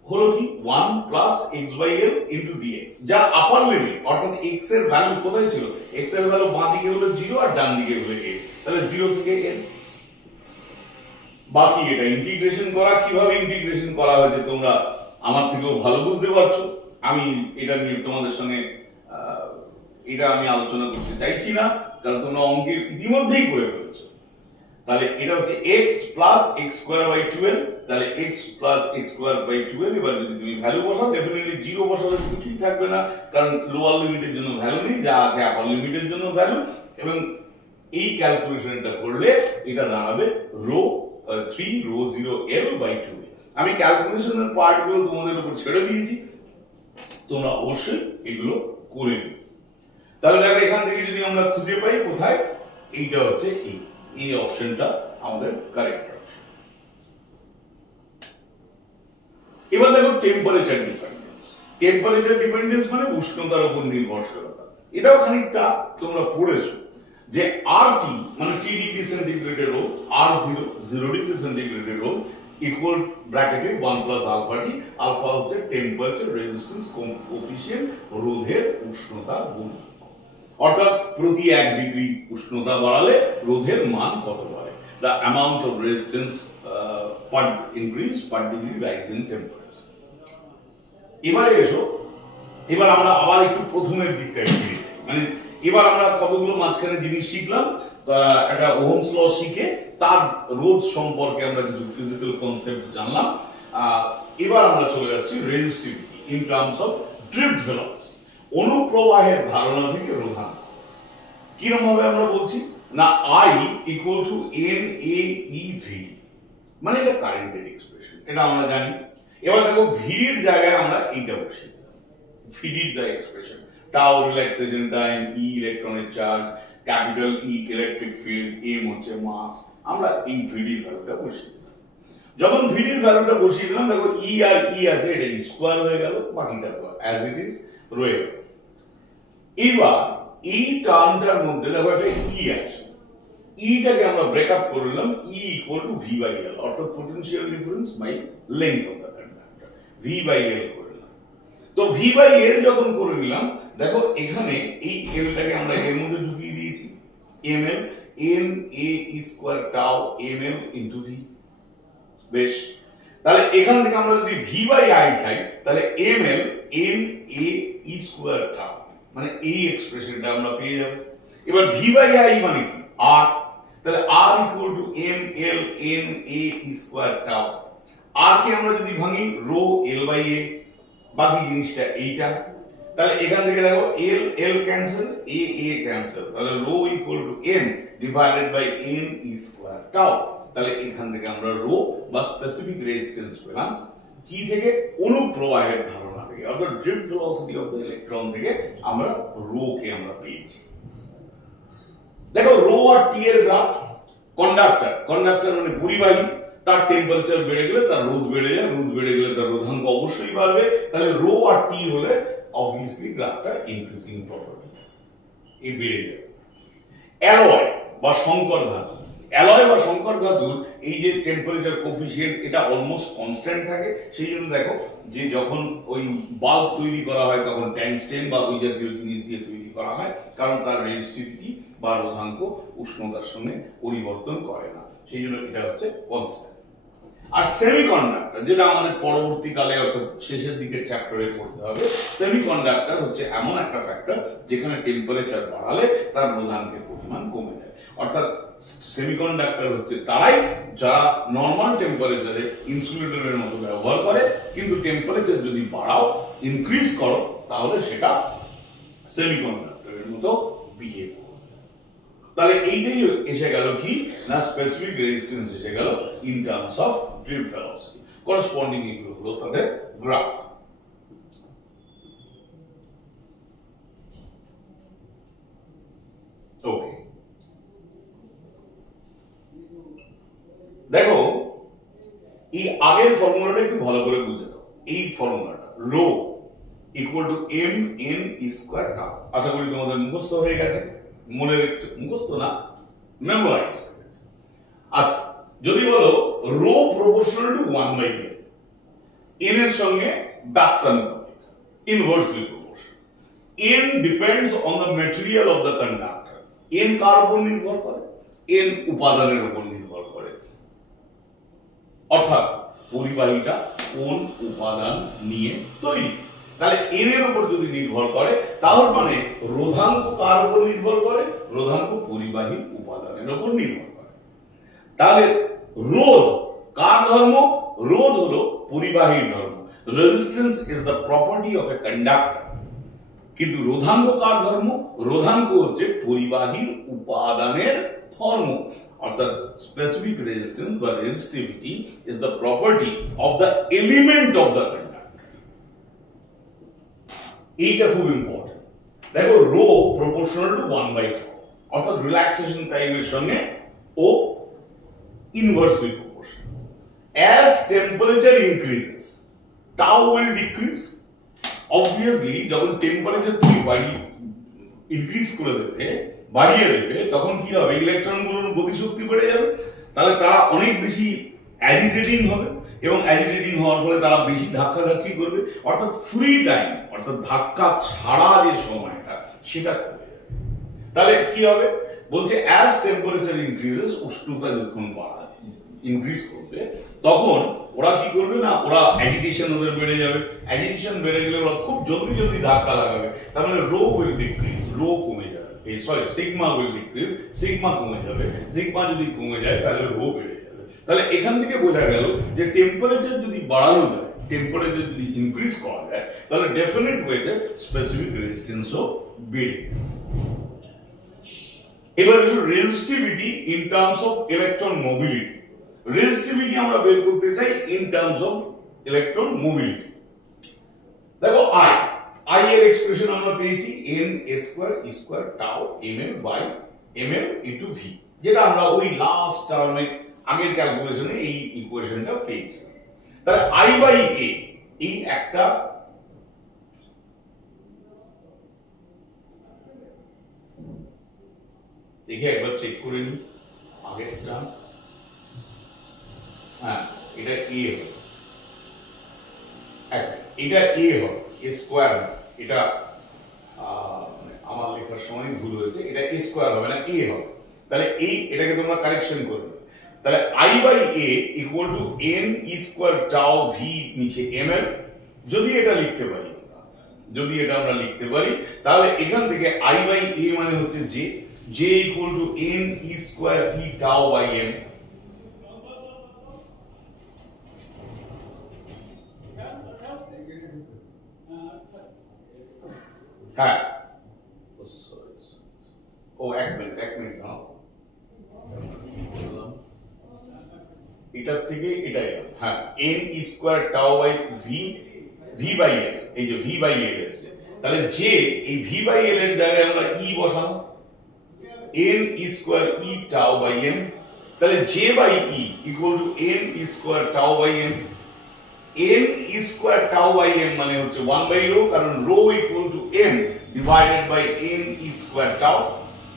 হলো কি 1 প্লাস x/l ইনটু dx, যার আপার লিমিট অর্থাৎ x এর ভ্যালু কোথায় ছিল, x এর ভ্যালু বাঁ দিকে হলো 0 আর ডান দিকে হলো a, তাহলে 0 থেকে n। বাকি এটা ইন্টিগ্রেশন করা, কিভাবে ইন্টিগ্রেশন করা হয়েছে তোমরা আমার থেকেও ভালো বুঝতে পারছো, আমি এটা নিয়ে তোমাদের সঙ্গে এটা আমি আলোচনা করতে চাইছি না, কারণ তোমরা অঙ্কে ইতিমধ্যেই করে ফেলেছো। তাহলে এটা হচ্ছে x প্লাস x²/12, তাহলে x প্লাস x²/12। এবার যদি তুমি ভ্যালু বসাও, ডেফিনেটলি 0 বসালে কিছুই থাকবে না, কারণ লোয়ার লিমিটের জন্য ভ্যালু নেই, যা আছে আপার লিমিটের জন্য ভ্যালু, এবং এই ক্যালকুলেশনটা করলে এটা দাঁড়াবে রো 3 রো 0l/2। আমি ক্যালকুলেশনের পার্টগুলো তোমাদের উপর ছেড়ে দিয়েছি, তোমরা অবশ্যই এগুলো করে নিও। তাহলে দেখো এখান থেকে যদি আমরা খুঁজে পাই কোথায়, এইটা হচ্ছে এই অপশনটা আমাদের কারেক্ট অপশন। এবার দেখো টেম্পারেচার ডিপেন্ডেন্স। টেম্পারেচার ডিপেন্ডেন্স মানে উষ্ণতার উপর নির্ভরশীলতা। এটাও খানিকটা তোমরা পড়েছো যে RT মানে T ডিগ্রি সেন্টিগ্রেডের রোধ, R0 0 ডিগ্রি সেন্টিগ্রেডের রোধ ইকুয়াল ব্র্যাকেটে 1 প্লাস আলফা টি। আলফা হচ্ছে টেম্পারেচার রেজিস্ট্যান্স কোএফিশিয়েন্ট, রোধের উষ্ণতা গুণ, অর্থাৎ প্রতি 1 ডিগ্রি উষ্ণতা বাড়ালে রোধের মান কত বাড়ে, the amount of resistance per increase per degree rise in temperature। এবারে এসো, এবার আমরা আবার একটু প্রথমের দিকটা ফিরে যাই, মানে এবার আমরা কতগুলো মাঝখানে জিনিস শিখলাম, একটা ওহমস ল শিখে তার রোধ সম্পর্কে আমরা কিছু ফিজিক্যাল কনসেপ্ট জানলাম। এবার আমরা চলে আসছি resistivity in terms of drift velocity, অনুপ্রবাহের ধারণা থেকে রোধাঙ্ক। কিরকম ভাবে আমরা বলছি না, I ইকুয়াল টু NAEVD, মানে এটা কারেন্টের এক্সপ্রেশন, এটা আমরা জানি। এবার দেখো ভিডির জায়গায় আমরা এইটা বসিয়ে দিলাম, ভিডির যা expression, tau relaxation time, E ইলেকট্রনের charge, capital E electric field, M হচ্ছে মাস, আমরা এই ভিডির ভ্যালুটা বসিয়ে দিলাম। যখন ভিডির ভ্যালুটা বসিয়ে দিলাম, দেখো E আর E আছে, এটা স্কোয়ার হয়ে গেল, বাকিটা অ্যাজ ইট ইজ রয়ে গেল। এবার এই টার্মটার মধ্যে দেখো একটা E আছে, ইটাকে আমরা ব্রেকআপ করে নিলাম, E ইকুয়াল টু V/L, অর্থাৎ potential difference by length of the conductor, V/L করে নিলাম। তো V/L যখন করে নিলাম, দেখো এখানে এই Lটাকে আমরা এর মধ্যে ঢুকিয়ে দিয়েছি, ml NA² tau ml into V। বেশ, তাহলে এখান থেকে আমরা যদি V/I চাই, তাহলে ml NA² টাউ, মানে এই এক্সপ্রেশনটা আমরা পেয়ে যাব। এবার V/I মানে কি, R, তাহলে R equal two ml NA² tau. R কে আমরা যদি ভাঙি রো L/A, বাকি জিনিসটা এইটা, তাহলে এখান থেকে দেখো L L cancel, A A cancel, তাহলে rho equal to m divided by n e square tau. তাহলে এখান থেকে আমরা রো বা স্পেসিফিক রেজিস্ট্যান্স পেলাম কি থেকে? অনুপ্রবাহের ধারণা থেকে, অর্থাৎ drift velocity of the electron থেকে আমরা রো কে আমরা পেয়েছি। দেখো রো আর টি এর গ্রাফ। কন্ডাক্টর, কন্ডাক্টর মানে পরিবাহী, তার টেম্পারেচার বেড়ে গেলে তার রোধ বেড়ে যায়, রোধ বেড়ে গেলে তার রোধাঙ্ক অবশ্যই বাড়বে। তাহলে রো আর টি হলে অবভিয়াসলি গ্রাফটা ইনক্রিজিং প্রপার্টি, এই বেড়ে যাবে। অ্যালয় বা সংকর ধাতু, অ্যালয় বা সংকর ধাতুর এই যে টেম্পারেচার কোফিশিয়েন্ট এটা অলমোস্ট কনস্ট্যান্ট থাকে। সেই জন্য দেখো যে যখন ওই বাল্ব তৈরি করা হয় তখন ট্যাংস্টেন বা ওই জাতীয় জিনিস দিয়ে তৈরি করা হয়, কারণ তার রেজিস্টিভিটি বা রোধাঙ্ক উষ্ণতার সঙ্গে পরিবর্তন করে না, সেই জন্য এটা হচ্ছে কনস্ট্যান্ট। আর সেমিকন্ডাক্টর, যেটা আমাদের পরবর্তীকালে অর্থাৎ শেষের দিকে চ্যাপ্টারে পড়তে হবে, সেমিকন্ডাক্টর হচ্ছে এমন একটা ফ্যাক্টর যেখানে টেম্পারেচার বাড়ালে তার রোধাঙ্কের পরিমাণ কমে যায়। অর্থাৎ সেমিকন্ডাক্টর হচ্ছে তারাই যারা নর্মাল টেম্পারেচারে ইনসুলেটরের মতো ব্যবহার করে, কিন্তু টেম্পারেচার যদি বাড়াও, ইনক্রিজ করো, তাহলে সেটা সেমিকন্ডাক্টরের মতো বিহেভ করে। তাহলে এইটাই এসে গেল কি না স্পেসিফিক রেজিস্ট্যান্স এসে গেল in terms of drift velocity. Corresponding এগুলো হলো তাদের গ্রাফ। ওকে, দেখো এই আগের ফর্মুলাটা একটু ভালো করে বুঝে দাও। এই ফর্মুলাটা rho equal to m n square tau, আশা করি তোমাদের মুখস্থ হয়ে গেছে। মনে রেখেছো? মুখস্থ না, মেমোরাইজ হয়ে গেছে। আচ্ছা, যদি বলো rho proportional to 1/n, n এর সঙ্গে ব্যস্তানুপাতিক, inversely proportional. n depends on the material of the conductor. n কার উপর নির্ভর করে? n উপাদানের উপর নির্ভর করে। অর্থাৎ পরিবাহীটা কোন উপাদান নিয়ে তৈরি। তাহলে n এর উপর যদি নির্ভর করে, তাহলে মানে রোধাঙ্ক কার উপর নির্ভর করে? রোধাঙ্ক পরিবাহী উপাদানের উপর নির্ভর করে। তাহলে রোধ কার ধর্ম? রোধ হলো পরিবাহীর ধর্ম। Resistance is the property of a conductor. কিন্তু রোধাঙ্ক কার ধর্ম? রোধাঙ্ক হচ্ছে পরিবাহীর উপাদানের ধর্ম। অর্থাৎ স্পেসিফিক রেজিস্ট্যান্স বা resistivity is the property of the element of the conductor. এইটা খুব ইম্পর্টেন্ট। দেখো রো প্রপোর্শনাল টু 1/τ, অর্থাৎ রিল্যাক্সেশন টাইমের সঙ্গে ও inversely proportional. As temperature increases, tau will decrease. Obviously, যখন টেম্পারেচার তুমি ইনক্রিজ করে দেবে, বাড়িয়ে দেবে, তখন কি হবে? ইলেকট্রনগুলোর গতিশক্তি বেড়ে যাবে। তাহলে তারা অনেক বেশি অ্যাজিটেটিং হবে, এবং অ্যাজিটেটিং হওয়ার ফলে তারা বেশি ধাক্কাধাক্কি করবে। অর্থাৎ ফ্রি টাইম, অর্থাৎ ধাক্কা ছাড়া যে সময়টা, সেটা কমে যাবে। তাহলে কি হবে? বলছে অ্যাজ টেম্পারেচার ইনক্রিজেস, উষ্ণতা যখন বাড়ায়, ইনক্রিজ করবে, তখন ওরা কি করবে না, ওরা অ্যাজিটেশন ওদের বেড়ে যাবে। অ্যাজিটেশন বেড়ে গেলে ওরা খুব জলদি জলদি ধাক্কা লাগাবে। তার মানে রো উইল ডিক্রিজ, রো কমে যাবে। Sorry, sigma will decrease, sigma কমে যাবে। সিগমা যদি কমে যায় তাহলে রো বেড়ে যাবে। তাহলে এখান থেকে বোঝা গেল যে টেম্পারেচার যদি বাড়ানো যায়, টেম্পারেচার যদি ইনক্রিজ করা যায়, তাহলে ডেফিনেট ওয়েতে স্পেসিফিক রেজিস্ট্যান্সও বেড়ে যাবে। এবার resistivity in terms of electron mobility. Resistivity আমরা বের করতে চাই in terms of electron mobility. দেখো আই এর এক্সপ্রেশন আমরা পেয়েছি n a square e square tau ml by ml into v, যেটা আমরা ওই লাস্ট টার্মে আগের ক্যালকুলেশনে এই ইকুয়েশনটা পেয়েছি। তাহলে i বাই a এই একটা দেখে একবার চেক করে নিই আগেরটা। হ্যাঁ, এটা a হবে, এটা a হবে, a স্কয়ার না, এটা আমার লেখার সময় ভুল হয়েছে, এটা a স্কয়ার হবে না, a হবে। তাহলে এই এটাকে তোমরা কারেকশন করবে। তাহলে i by a equal to n e square tau v নিচে ml। যদি এটা লিখতে পারি, যদি এটা আমরা লিখতে পারি, তাহলে এখান থেকে i বাই a মানে হচ্ছে j equal to n e square e tau by m। হ্যাঁ, ও এক মিনিট দাও, এটার থেকে এটা এলাম। হ্যাঁ, n square tau by v by l, এই যে v বাই l এসছে, তাহলে যে এই v বাই l এর জায়গায় আমরা e বসানো, n square e tau by m, তাহলে j by e equal to n square tau by m। n square tau by m মানে হচ্ছে 1 বাই রো, কারণ rho equal to m divided by n square tau.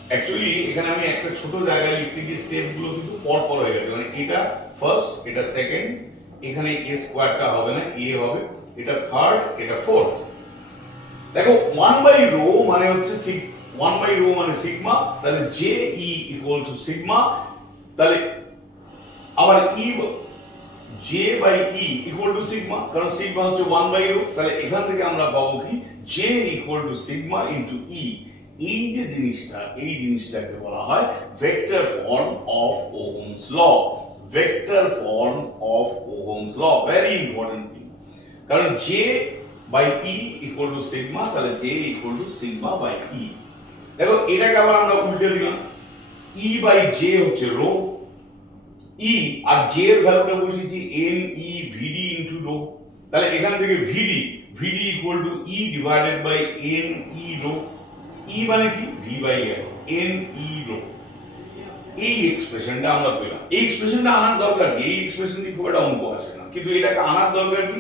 Actually এখানে আমি একটা ছোট জায়গায় লিখতে গিয়ে স্টেপ গুলো কিন্তু পর পর হয়ে গেছে, মানে এটা ফার্স্ট, এটা সেকেন্ড, এখানে a স্কয়ারটা হবে না, a হবে, এটা থার্ড, এটা ফোর্থ। দেখো 1 বাই রো মানে হচ্ছে 1 বাই রো মানে সিগমা, তাহলে J E equal to sigma, তাহলে আবার E J by E equal to sigma, কারণ সিগমা হচ্ছে 1 বাই রো, তাহলে এখান থেকে আমরা পাবো কি j equal to sigma into e. এই যে জিনিসটা, এই জিনিসটাকে বলা হয় vector form of Ohm's law. Vector form of Ohm's law very important thing, কারণ j by E equal to sigma, তাহলে j equal to sigma by e. দেখো এটাকে আবার আমরা উল্টে দিলাম, ই বাই জে হচ্ছে রো, ই আর জে এর ভ্যালুটা বসিয়েছি n e v d into rho, তাহলে এখান থেকে ভিডি equal to e divided by n e rho. E মানে কি v by l, n e rho. এই এক্সপ্রেশনটা আমরা পেলাম। এই এক্সপ্রেশনটা আনার দরকার কি? এই এক্সপ্রেশন দিয়ে খুব একটা অঙ্ক আসে না, কিন্তু এটাকে আনার দরকার কি?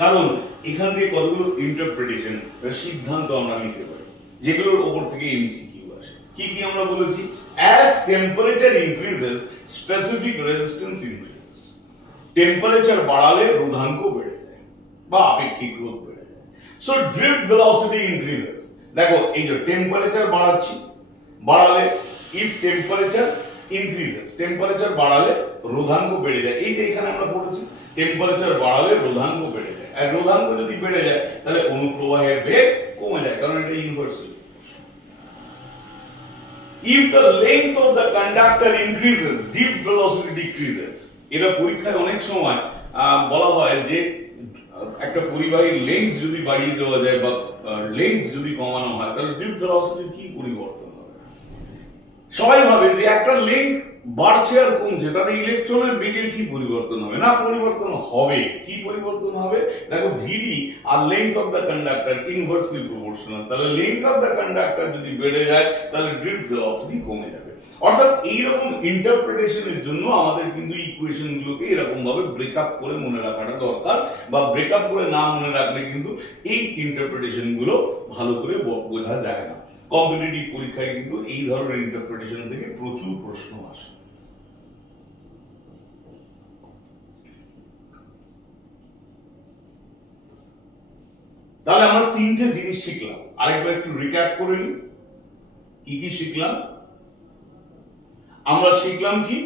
কারণ এখান থেকে কতগুলো ইন্টারপ্রিটেশন, সিদ্ধান্ত আমরা নিতে পারি, যেগুলোর উপর থেকে এমসিকিউ আসে। কি কি আমরা বলেছি? as temperature increases specific resistance increases, temperature বাড়ালে রোধাঙ্ক বেড়ে যায় বা আপেক্ষিক রোধ বেড়ে যায়। so drift velocity increases, দেখো এই যে টেম্পারেচার বাড়ালে if temperature increases, টেম্পারেচার বাড়ালে রোধাঙ্ক বেড়ে যায়। এই যে এখানে আমরা পড়েছি টেম্পারেচার বাড়ালে রোধাঙ্ক বেড়ে যায়, আর রোধাঙ্ক যদি বেড়ে যায় তাহলে অনুপ্রবাহের বেগ কমে যায়, কারণ এটা inversely. if the length of the conductor increases, dip velocity decreases। এটা পরীক্ষায় অনেক সময় বলা হয় যে একটা পরিবাহীর লেন্থ যদি বাড়িয়ে দেওয়া যায় বা লেন্থ যদি কমানো হয় তাহলে ডিপ ভেলোসিটির কি পরিবর্তন হবে? সবাই ভাবে যে একটা লেন্থ বাড়ছে আর কমছে তাতে ইলেকট্রনের বেগের কি পরিবর্তন হবে? না, পরিবর্তন হবে। কি পরিবর্তন হবে? দেখো ভিডি আর length of the conductor inversely proportional, তাহলে লেন্থ অফ দ্য কন্ডাক্টর যদি বেড়ে যায় তাহলে ড্রিফট ভেলোসিটি কমে যাবে। অর্থাৎ এইরকম ইন্টারপ্রিটেশনের জন্য আমাদের কিন্তু ইকুয়েশন গুলোকে এরকম ভাবে ব্রেকআপ করে মনে রাখাটা দরকার, বা ব্রেকআপ করে না মনে রাখলে কিন্তু এই ইন্টারপ্রিটেশন গুলো ভালো করে বোঝা যায় না। কম্পিটিটিভ পরীক্ষায় কিন্তু এই ধরনের ইন্টারপ্রিটেশন থেকে প্রচুর প্রশ্ন আসে। তাহলে আমরা তিনটে জিনিস শিখলাম, আরেকবার একটু রিক্যাপ করে নিই। কি কি শিখলাম? আমরা শিখলাম কি?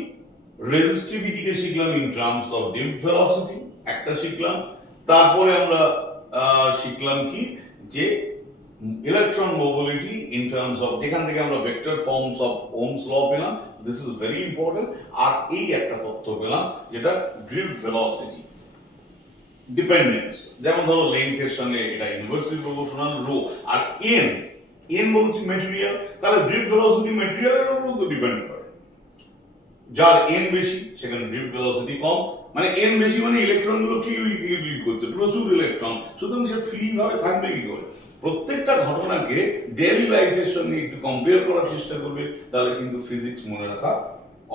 রেজিস্টিভিটিকে শিখলাম ইন টার্মস অফ ডিফট ভেলোসিটি, একটা শিখলাম। তারপরে আমরা শিখলাম কি যে electron mobility in terms of, যেখান থেকে আমরা vector forms of Ohm's law পেলাম, দিস ইজ ভেরি ইম্পর্টেন্ট। আর এই একটা তথ্য পেলাম যেটা ড্রিফট ভেলোসিটি ডিপেন্ডেন্স, যেমন ধরো লেন্থের সঙ্গে এটা ইনভার্সলি প্রপোর্শনাল রো, আর এন বলছি মেটেরিয়াল, তাহলে ড্রিফট ভেলোসিটি মেটেরিয়ালের উপর তো ডিপেন্ড করে। যার এন বেশি সেখানে ড্রিফট ভেলোসিটি কম, মানে এন বেশি মানে ইলেকট্রন গুলো কি বিল করছে, প্রচুর ইলেকট্রন, সুতরাং সে ফ্রি ভাবে থাকবে কি করে? প্রত্যেকটা ঘটনাকে ডেইলি লাইফের সঙ্গে একটু কম্পেয়ার করার চেষ্টা করবে, তাহলে কিন্তু ফিজিক্স মনে রাখা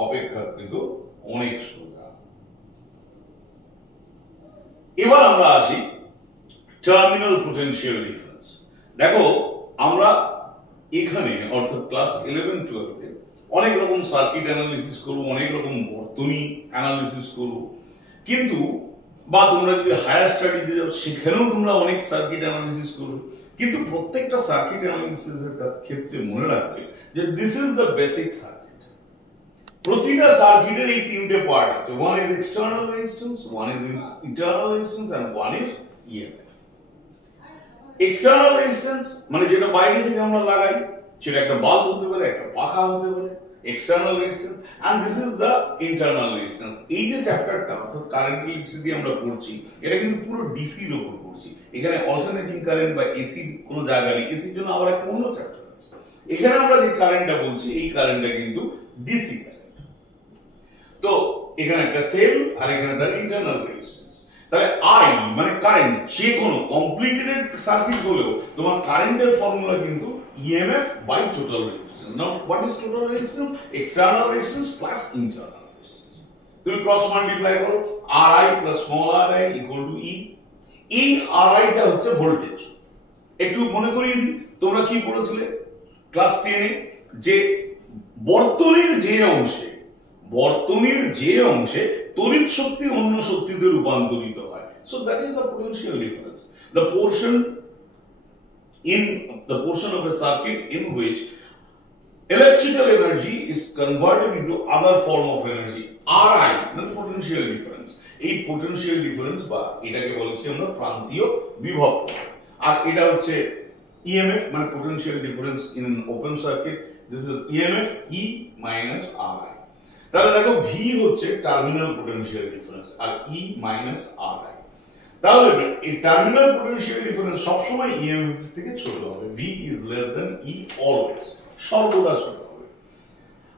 অপেক্ষা কিন্তু অনেক সোজা। এবার আমরা আসি টার্মিনাল পোটেনশিয়াল ডিফারেন্স। দেখো আমরা এখানে অর্থাৎ ক্লাস 11-12 এ অনেক রকম সার্কিট অ্যানালিসিস করব, অনেক রকম বর্তনী অ্যানালিসিস করব, কিন্তু বা তোমরা যদি হায়ার স্টাডিতে যাও সেখানেও তোমরা অনেক সার্কিট অ্যানালিসিস করবে, কিন্তু প্রত্যেকটা সার্কিট অ্যানালিসিসের ক্ষেত্রে মনে রাখবে যে this is the basic circuit. প্রতিটা সার্কিটের এই তিনটে পার্ট আছে, one is external resistance, one is internal resistance and one is EMF. External resistance মানে যেটা বাইরে থেকে আমরা লাগাই, সেটা একটা বাল্ব হতে পারে, একটা পাখা হতে পারে, external resistance and this is the internal resistance. এই যে চ্যাপ্টারটা অর্থাৎ কারেন্ট ইলেকট্রিসিটি আমরা পড়ছি, এটা কিন্তু পুরো ডিসি এর উপর পড়ছি। এখানে অল্টারনেটিং কারেন্ট বা এসি কোনো জায়গা নেই, এসির জন্য আবার একটা অন্য চ্যাপ্টার আছে। এখানে আমরা যে কারেন্টটা বলছি এই কারেন্টটা কিন্তু ডিসি কারেন্ট। তো এখানে একটা সেল আর এখানে তার ইন্টারনাল রেজিস্ট্যান্স। তাহলে আই মানে কারেন্ট, যে কোনো কমপ্লিকেটেড সার্কিট হলেও তোমার কারেন্টের ফর্মুলা কিন্তু EMF by total resistance. Now what is total resistance? External resistance plus internal resistance. তুমি ক্রস মাল্টিপ্লাই করো, R I plus small r i equal to e. এই আরআইটা হচ্ছে ভোল্টেজ। একটু মনে করিয়ে দিই, তোমরা কি পড়েছিলে ক্লাস 10 এ যে বর্তনীর যে অংশে তড়িৎ শক্তি অন্য শক্তিতে রূপান্তরিত হয়। So that is the potential difference. The portion of a circuit in which electrical energy is converted into other form of energy, Ri, মানে potential difference. এই potential difference বা এটাকে বলছি আমরা প্রান্তীয় বিভব, আর এটা হচ্ছে EMF মানে potential difference in an open circuit. This is EMF E minus Ri. তাহলে দেখো V হচ্ছে টার্মিনাল পোটেনশিয়াল ডিফারেন্স আর E মাইনাস Ri। তাহলে এই টার্মিনাল পোটেনশিয়াল ডিফারেন্স সবসময় EMF থেকে ছোট হবে। V is less than E always, সর্বদা ছোট হবে।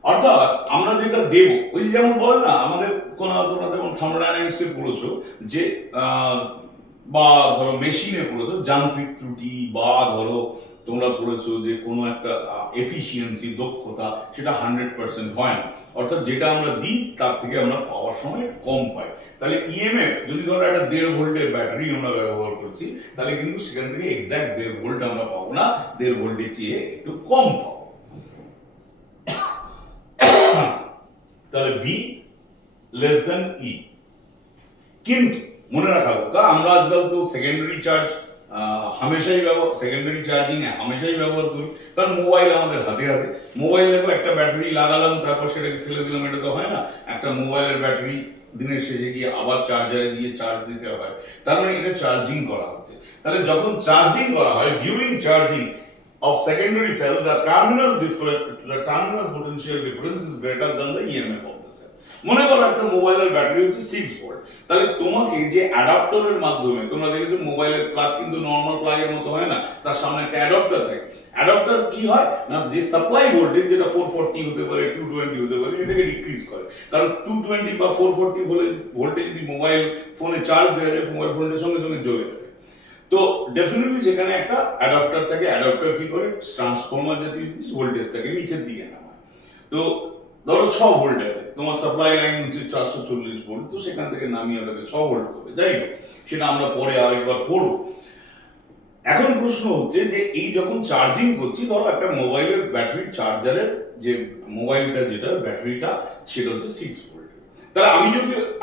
অর্থাৎ আমরা যেটা দেব, ওই যেমন বলে না আমাদের তোমরা যেমন থার্মোডাইনামিক্সে পড়েছো যে বা ধরো মেশিনে পড়েছো যান্ত্রিক ত্রুটি, বা ধরো তোমরা পড়েছো যে কোনো একটা এফিসিয়েন্সি দক্ষতা সেটা 100% হয় না, অর্থাৎ যেটা আমরা দিই তার থেকে আমরা পাওয়ার সময় কম পাই। তাহলে ইএমএফ যদি ধরো একটা 1.5 ভোল্টের ব্যাটারি আমরা ব্যবহার করছি, তাহলে কিন্তু সেখান থেকে এক্সাক্ট 1.5 ভোল্ট আমরা পাবো না, 1.5 ভোল্টের চেয়ে একটু কম পাবো। তাহলে ভি লেস দেন ই। কিন্তু মনে রাখা দরকার আমরা আজকাল তো সেকেন্ডারি চার্জ সেকেন্ডারি চার্জিং হামেশাই ব্যবহার করি, কারণ মোবাইল আমাদের হাতে হাতে। মোবাইল দেখো একটা ব্যাটারি লাগালাম তারপর সেটাকে ফেলে দিলাম, এটা তো হয় না। একটা মোবাইলের ব্যাটারি দিনের শেষে গিয়ে আবার চার্জারে দিয়ে চার্জ দিতে হয়, তার মানে এটা চার্জিং করা হচ্ছে। তাহলে যখন চার্জিং করা হয়, during charging of secondary cell, the terminal potential difference is greater than the EMF of the cell. মনে করো একটা মোবাইলের ব্যাটারি হচ্ছে 6 ভোল্ট, তাহলে তোমাকে যে অ্যাডাপ্টারের মাধ্যমে, তোমরা দেখেছো মোবাইলের প্লাগ কিন্তু নরমাল প্লাগের মতো হয় না, তার সামনে একটা অ্যাডাপ্টার থাকে। অ্যাডাপ্টার কি হয় না, যে সাপ্লাই ভোল্টেজ যেটা 440 হতে পারে, 220 হতে পারে, সেটাকে ডিক্রিজ করে। কারণ 220 বা 440 ভোল্টে যদি মোবাইল ফোনে চার্জ দেওয়া যায়, মোবাইল ফোনটা সঙ্গে সঙ্গে জ্বলে যাবে। তো ডেফিনেটলি সেখানে একটা অ্যাডাপ্টার থাকে, অ্যাডাপ্টার কি করে ট্রান্সফরমার জাতীয় ভোল্টেজটাকে নিচের দিকে নামায়। তো ধরো 6 ভোল্ট আছে, তোমার সাপ্লাই লাইন হচ্ছে 440 ভোল্ট, তো সেখান থেকে নামিয়ে ওটাকে 6 ভোল্ট করবে। যাই হোক, সেটা আমরা পরে আরেকবার পড়বো। এখন প্রশ্ন হচ্ছে যে এই যখন চার্জিং করছি, ধরো একটা মোবাইলের ব্যাটারি চার্জারের যে মোবাইলটা যেটা ব্যাটারিটা সেটা হচ্ছে 6 ভোল্ট। তাহলে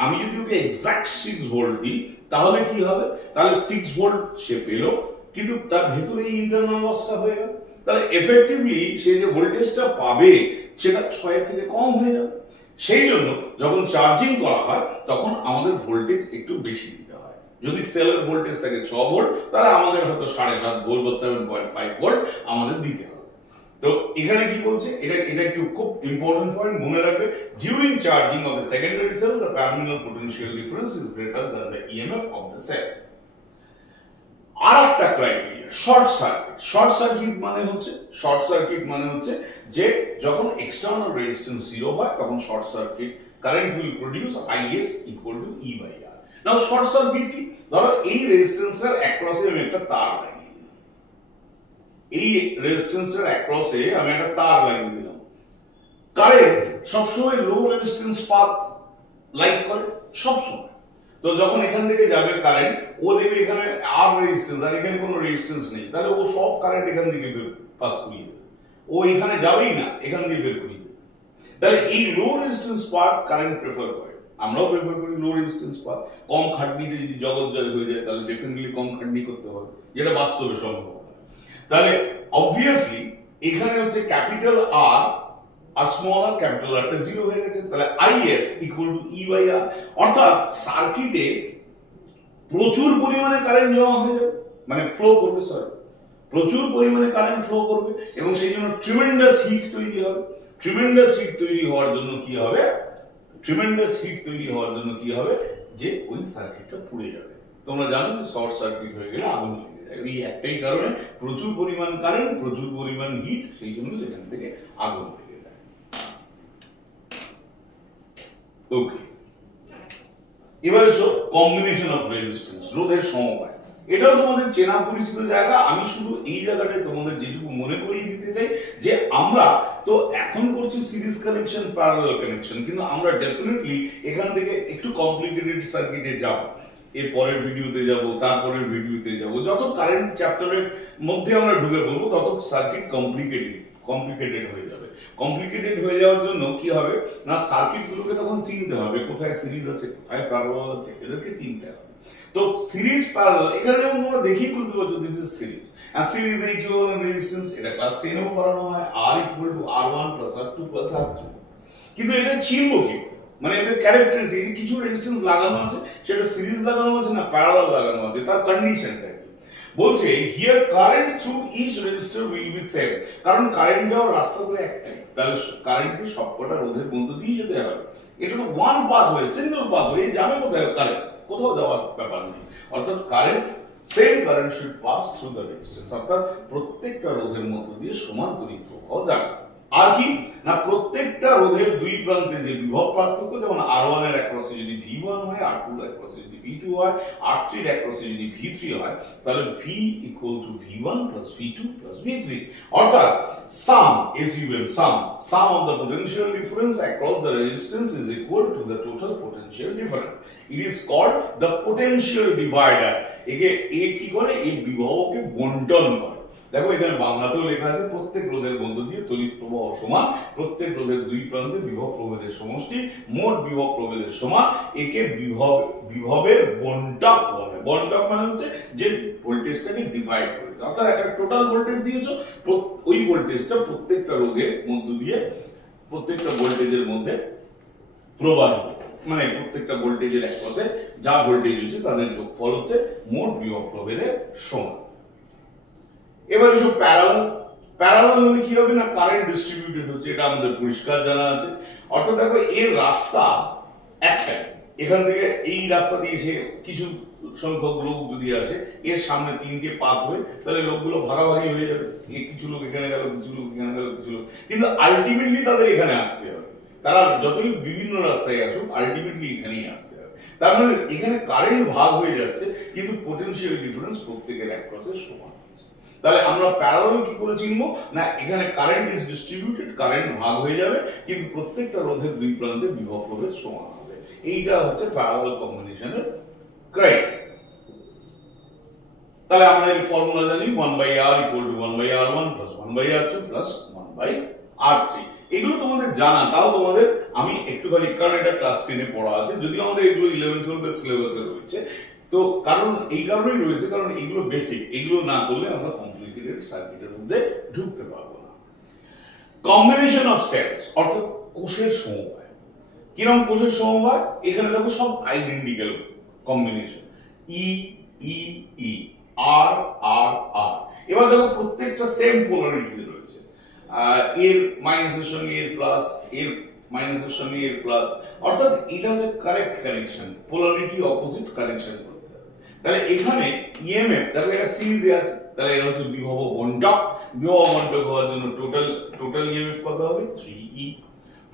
আমি যদি ওকে এক্সাক্ট 6 ভোল্ট দিই, তাহলে কি হবে? তাহলে 6 ভোল্ট সে পেল, কিন্তু তার ভেতরে ইন্টারনাল লসটা হয়ে গেল। তাহলে এফেক্টিভলি সে যে ভোল্টেজটা পাবে সেটা 6 থেকে কম হয়ে যাবে। সেই জন্য যখন চার্জিং করা হয় তখন আমাদের ভোল্টেজ একটু বেশি দিতে হয়। যদি সেলের ভোল্টেজ থাকে 6 ভোল্ট, তাহলে আমাদের হয়তো 7.5 ভোল্ট বা 7.5 ভোল্ট আমাদের দিতে হবে। তো এখানে কি বলছে, এটা একটু খুব ইম্পর্টেন্ট পয়েন্ট মনে রাখবে। During charging of the secondary cell, the terminal potential difference is greater than the EMF of the cell. আরেকটা criteria short circuit. Short circuit মানে হচ্ছে যে যখন এক্সটার্নাল রেজিস্ট্যান্স 0 হয়, তখন short circuit current will produce IS equal to E by R। Now short circuit কি? ধরো এই রেজিস্ট্যান্সের অ্যাক্রসে আমি একটা তার লাগিয়ে দিলাম, এই রেজিস্ট্যান্সের অ্যাক্রসে আমি একটা তার লাগিয়ে দিলাম। কারেন্ট সবসময় লো রেজিস্ট্যান্স পাথ লাইক করে সবসময়। তো যখন এখান থেকে যাবে কারেন্ট, ও দেখবে এখানে আর রেজিস্ট্যান্স আর এখানে কোনো রেজিস্ট্যান্স নেই, তাহলে ও সব কারেন্ট এখান থেকে পাস করিয়ে দেবে। ও এখানে যাবেই না, এখান দিয়ে বের করিয়ে দেবে। তাহলে এই লো রেজিস্ট্যান্স পার্ট কারেন্ট প্রেফার করে, আমরাও প্রেফার করি লো রেজিস্ট্যান্স পার্ট। কম খাটনিতে যদি জগৎ জয় হয়ে যায়, তাহলে ডেফিনেটলি কম খাটনি করতে হবে, যেটা বাস্তবে সম্ভব না। তাহলে অবভিয়াসলি এখানে হচ্ছে ক্যাপিটাল আর আর স্মল আর ক্যাপিটাল আরটা 0 হয়ে গেছে। তাহলে IS equal to E by R। অর্থাৎ সার্কিটে প্রচুর পরিমাণে কারেন্ট জমা হয়ে যাবে, মানে ফ্লো করবে, প্রচুর পরিমাণে কারেন্ট ফ্লো করবে, এবং সেই জন্য ট্রিমেন্ডাস হিট তৈরি হবে। ট্রিমেন্ডাস হিট তৈরি হওয়ার জন্য কি হবে, ট্রিমেন্ডাস হিট তৈরি হওয়ার জন্য কি হবে, যে ওই সার্কিটটা পুড়ে যাবে। তোমরা জানো যে শর্ট সার্কিট হয়ে গেলে আগুন লেগে যায়, এই একটাই কারণে, প্রচুর পরিমাণ কারেন্ট, প্রচুর পরিমাণ হিট, সেই জন্য সেখান থেকে আগুন লেগে যায়। ওকে, এবার এসো কম্বিনেশন অফ রেজিস্ট্যান্স, রোধের সমবায়। এটাও তোমাদের চেনা পরিচিত জায়গা। আমি শুধু এই জায়গাটায় তোমাদের যেটুকু মনে করিয়ে দিতে চাই যে আমরা তো এখন করছি সিরিজ কানেকশন, প্যারালাল কানেকশন, কিন্তু আমরা ডেফিনেটলি এখান থেকে একটু কমপ্লিকেটেড সার্কিটে যাব, এর পরের ভিডিওতে যাব, তারপরের ভিডিওতে যাব, যত কারেন্ট চ্যাপ্টারের মধ্যে আমরা ঢুকে পড়বো তত সার্কিট কমপ্লিকেটেড হয়ে যাবে। কমপ্লিকেটেড হয়ে যাওয়ার জন্য কি হবে না, সার্কিট গুলোকে তখন চিনতে হবে, কোথায় সিরিজ আছে, কোথায় প্যারালাল আছে, এদেরকে চিনতে হবে। তো সিরিজ প্যারালাল, এখানে যেমন তোমরা দেখেই বুঝতে পারছো দিস ইজ সিরিজ, আর সিরিজ এর ইকুইভ্যালেন্ট রেজিস্ট্যান্স এটা ক্লাস 10 এও পড়ানো হয়, R equal to R1 plus R2 plus R3। কিন্তু এটা চিনবো কি, মানে এদের ক্যারেক্টারিস্টিক, কিছু রেজিস্ট্যান্স লাগানো আছে, সেটা সিরিজ লাগানো আছে না প্যারালাল লাগানো আছে, তার কন্ডিশনটা কি বলছে, here current through each resistor will be same, কারণ কারেন্ট যাওয়ার রাস্তা তো একটাই, তাহলে কারেন্টকে সবকটা রোধের মধ্য দিয়ে যেতে হবে। এটা তো ওয়ান পাথওয়ে, সিঙ্গেল পাথওয়ে, যাবে কোথায় কারেন্ট, কোথাও যাওয়ার ব্যাপার নেই, অর্থাৎ current same current should pass through the resistance, অর্থাৎ প্রত্যেকটা রোধের মধ্য দিয়ে সমান তড়িৎ প্রবাহ যাবে। আর কি না, প্রত্যেকটা রোধের দুই প্রান্তে যে বিভব পার্থক্য, যেমন R1 এর অ্যাক্রসে যদি V1 হয়, R2 এর অ্যাক্রসে যদি V2 হয়, R3 এর অ্যাক্রসে যদি V3 হয়, তাহলে V equal to V1 plus V2 plus V3, অর্থাৎ sum sum of the potential difference across the resistance is equal to the total potential difference. It is called the potential divider. একে কি করে, এই বিভবকে বণ্টন করে। দেখো এখানে বাংলাতেও লেখা আছে প্রত্যেক রোধের মধ্য দিয়ে তড়িৎ প্রবাহ সমান, প্রত্যেক রোধের দুই প্রান্তে বিভব প্রভেদের সমষ্টি, মোট বিভব প্রভেদের সমান, একে বিভবের বণ্টক বলে। বণ্টক মানে হচ্ছে যে ভোল্টেজটাকে ডিভাইড করে, অর্থাৎ একটা টোটাল ভোল্টেজ দিয়েছো, ওই ভোল্টেজটা প্রত্যেকটা রোধের মধ্য দিয়ে, প্রত্যেকটা ভোল্টেজের মধ্যে প্রবাহিত, মানে প্রত্যেকটা ভোল্টেজের একপাশে যা ভোল্টেজ হচ্ছে তাদের যোগফল হচ্ছে মোট বিভব প্রভেদের সমান। এবার এসব প্যারালাল হলে কি হবে না, কারেন্ট ডিস্ট্রিবিউটেড হচ্ছে, এটা আমাদের পরিষ্কার জানা আছে। অর্থাৎ দেখো এর রাস্তা একটাই, এখান থেকে এই রাস্তা দিয়ে এসে কিছু সংখ্যক লোক যদি আসে, এর সামনে তিনটে পাথ হয়ে, তাহলে লোকগুলো ভাগাভাগি হয়ে যাবে, কিছু লোক এখানে গেল, কিছু লোক এখানে গেল, কিছু লোক, কিন্তু আলটিমেটলি তাদের এখানে আসতে হবে। তারা যতই বিভিন্ন রাস্তায় আসুক, আলটিমেটলি এখানেই আসতে হবে। তার মানে এখানে কারেন্ট ভাগ হয়ে যাচ্ছে, কিন্তু পোটেনশিয়াল ডিফারেন্স প্রত্যেকের অ্যাক্রসে সমান। তাহলে আমরা প্যারালাল কি করে চিনবো না, এখানে কারেন্ট ইজ ডিস্ট্রিবিউটেড, কারেন্ট ভাগ হয়ে যাবে, কিন্তু প্রত্যেকটা রোধের দুই প্রান্তে বিভব প্রভেদ সমান হবে। এইটা হচ্ছে প্যারালাল কম্বিনেশনের ক্রাইটেরিয়া। তাহলে আমরা এই ফর্মুলা জানি, 1/R equal to 1/R1 plus 1/R2 plus 1/R3। এগুলো তোমাদের জানা, তাও তোমাদের আমি একটুখানি, কারণ এটা ক্লাস 10 এ পড়া আছে, যদিও আমাদের এগুলো 11-12 এর সিলেবাসে রয়েছে, তো কারণ এই কারণেই রয়েছে, কারণ এগুলো বেসিক, এগুলো না করলে আমরা কমপ্লিকেটেড সার্কিটের মধ্যে ঢুকতে পারবো না। কম্বিনেশন অফ সেলস, অর্থাৎ কোষের সমবায়। কিরকম কোষের সমবায়, এখানে দেখো সব আইডেন্টিক্যাল কম্বিনেশন, ই ই ই, আর আর আর। এবার দেখো প্রত্যেকটা সেম পোলারিটিতে রয়েছে, এর মাইনাসের সঙ্গে এর প্লাস, এর মাইনাসের সঙ্গে এর প্লাস, অর্থাৎ এটা হচ্ছে correct connection, polarity opposite connection করতে হবে। তাহলে এখানে ইএমএফ দেখো এটা সিরিজে আছে, তাহলে এটা হচ্ছে বিভব বণ্টক। বিভব বণ্টক হওয়ার জন্য টোটাল ইএমএফ কত হবে, 3E।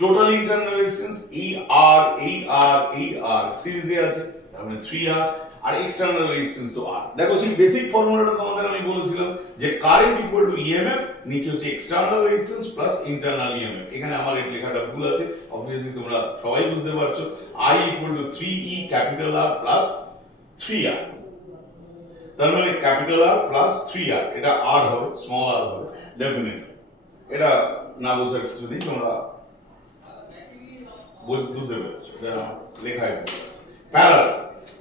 টোটাল ইন্টারনাল রেজিস্ট্যান্স এই আর এই আর এই আর সিরিজে আছে, তার মানে 3R। আর এক্সটার্নাল রেজিস্ট্যান্স তো R। দেখো সেই বেসিক ফর্মুলাটা তোমাদের আমি বলেছিলাম যে কারেন্ট ইকুয়াল টু ইএমএফ, নিচে হচ্ছে external resistance plus internal EMF. এখানে আমার এই লেখাটা ভুল আছে, অবভিয়াসলি তোমরা সবাই বুঝতে পারছো। I equal two 3E capital R plus 3R, তার মানে ক্যাপিটাল R প্লাস 3R, এটা R হবে, স্মল r হবে ডেফিনেটলি। এটা না বোঝার কিছু নেই, তোমরা বুঝতে পেরেছো, এটা লেখায় ভুল আছে।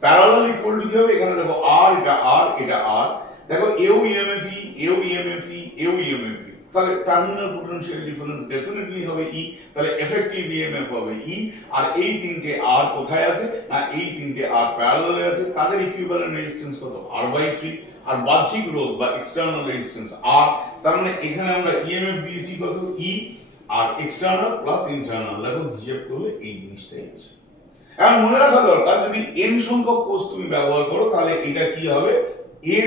প্যারালাল ইকুয়াল টু কি হবে, এখানে দেখো R, এটা R, এটা R, দেখো এও ইএমএফই, এও ইএমএফই, এও ইএমএফই, তাহলে টার্মিনাল পোটেনশিয়াল ডিফারেন্স ডেফিনেটলি হবে E, তাহলে এফেক্টিভ ইএমএফ হবে E। আর এই তিনটে R কোথায় আছে না, এই তিনটে R প্যারালালে আছে, তাদের ইকুইভ্যালেন্ট রেজিস্ট্যান্স কত, R/3। আর বাহ্যিক রোধ বা এক্সটার্নাল রেজিস্ট্যান্স R, তার মানে এখানে আমরা ইএমএফ দিয়েছি কত, E, আর এক্সটার্নাল প্লাস ইন্টারনাল, দেখো হিসেব করলে এই জিনিসটাই আছে। এখন মনে রাখা দরকার, যদি n সংখ্যক কোষ তুমি ব্যবহার করো তাহলে এটা কি হবে,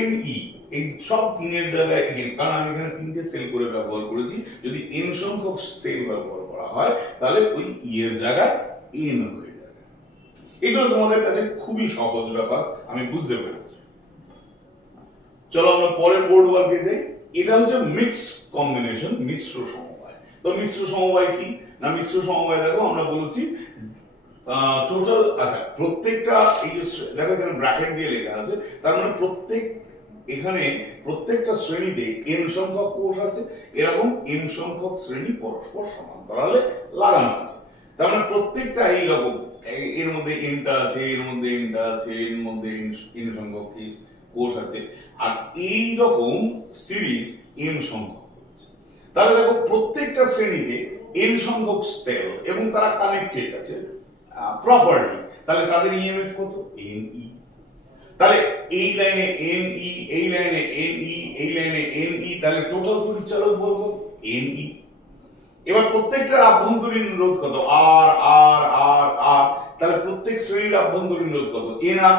NE, এই সব তিনের জায়গায় n, কারণ আমি এখানে তিনটে সেল করে ব্যবহার করেছি। যদি n সংখ্যক সেল ব্যবহার করা হয় তাহলে ওই e এর জায়গায় n হয়ে যাবে। এগুলো তোমাদের কাছে খুবই সহজ ব্যাপার, আমি বুঝতে পেরেছি। চলো আমরা পরের বোর্ড ওয়ার্কে যাই। এটা হচ্ছে মিক্সড কম্বিনেশন, মিশ্র সমবায়। তো মিশ্র সমবায় কি না, মিশ্র সমবায় দেখো আমরা বলেছি টোটাল, আচ্ছা প্রত্যেকটা এই যে দেখো এখানে ব্র্যাকেট দিয়ে লেখা আছে, তার মানে এখানে প্রত্যেকটা শ্রেণীতে n সংখ্যক কোষ আছে, এরকম n সংখ্যক শ্রেণী পরস্পর সমান্তরালে লাগানো আছে। তার মানে প্রত্যেকটা এইরকম, এর মধ্যে nটা আছে, এর মধ্যে nটা আছে, এর মধ্যে n সংখ্যক কোষ আছে, আর এই রকম সিরিজ n সংখ্যক আছে। তাহলে দেখো প্রত্যেকটা শ্রেণীতে n সংখ্যক সেল এবং তারা কানেক্টেড আছে প্রপারলি, তাহলে তাদের ইএমএফ কত, NE। তাহলে এই লাইনে NE, এই লাইনে NE, এই লাইনে NE, তাহলে টোটাল তড়িৎচালক বল কত, NE। এবার প্রত্যেকটার আভ্যন্তরীণ রোধ কত, R R R R, তাহলে প্রত্যেক শ্রেণীর আভ্যন্তরীণ রোধ কত, NR।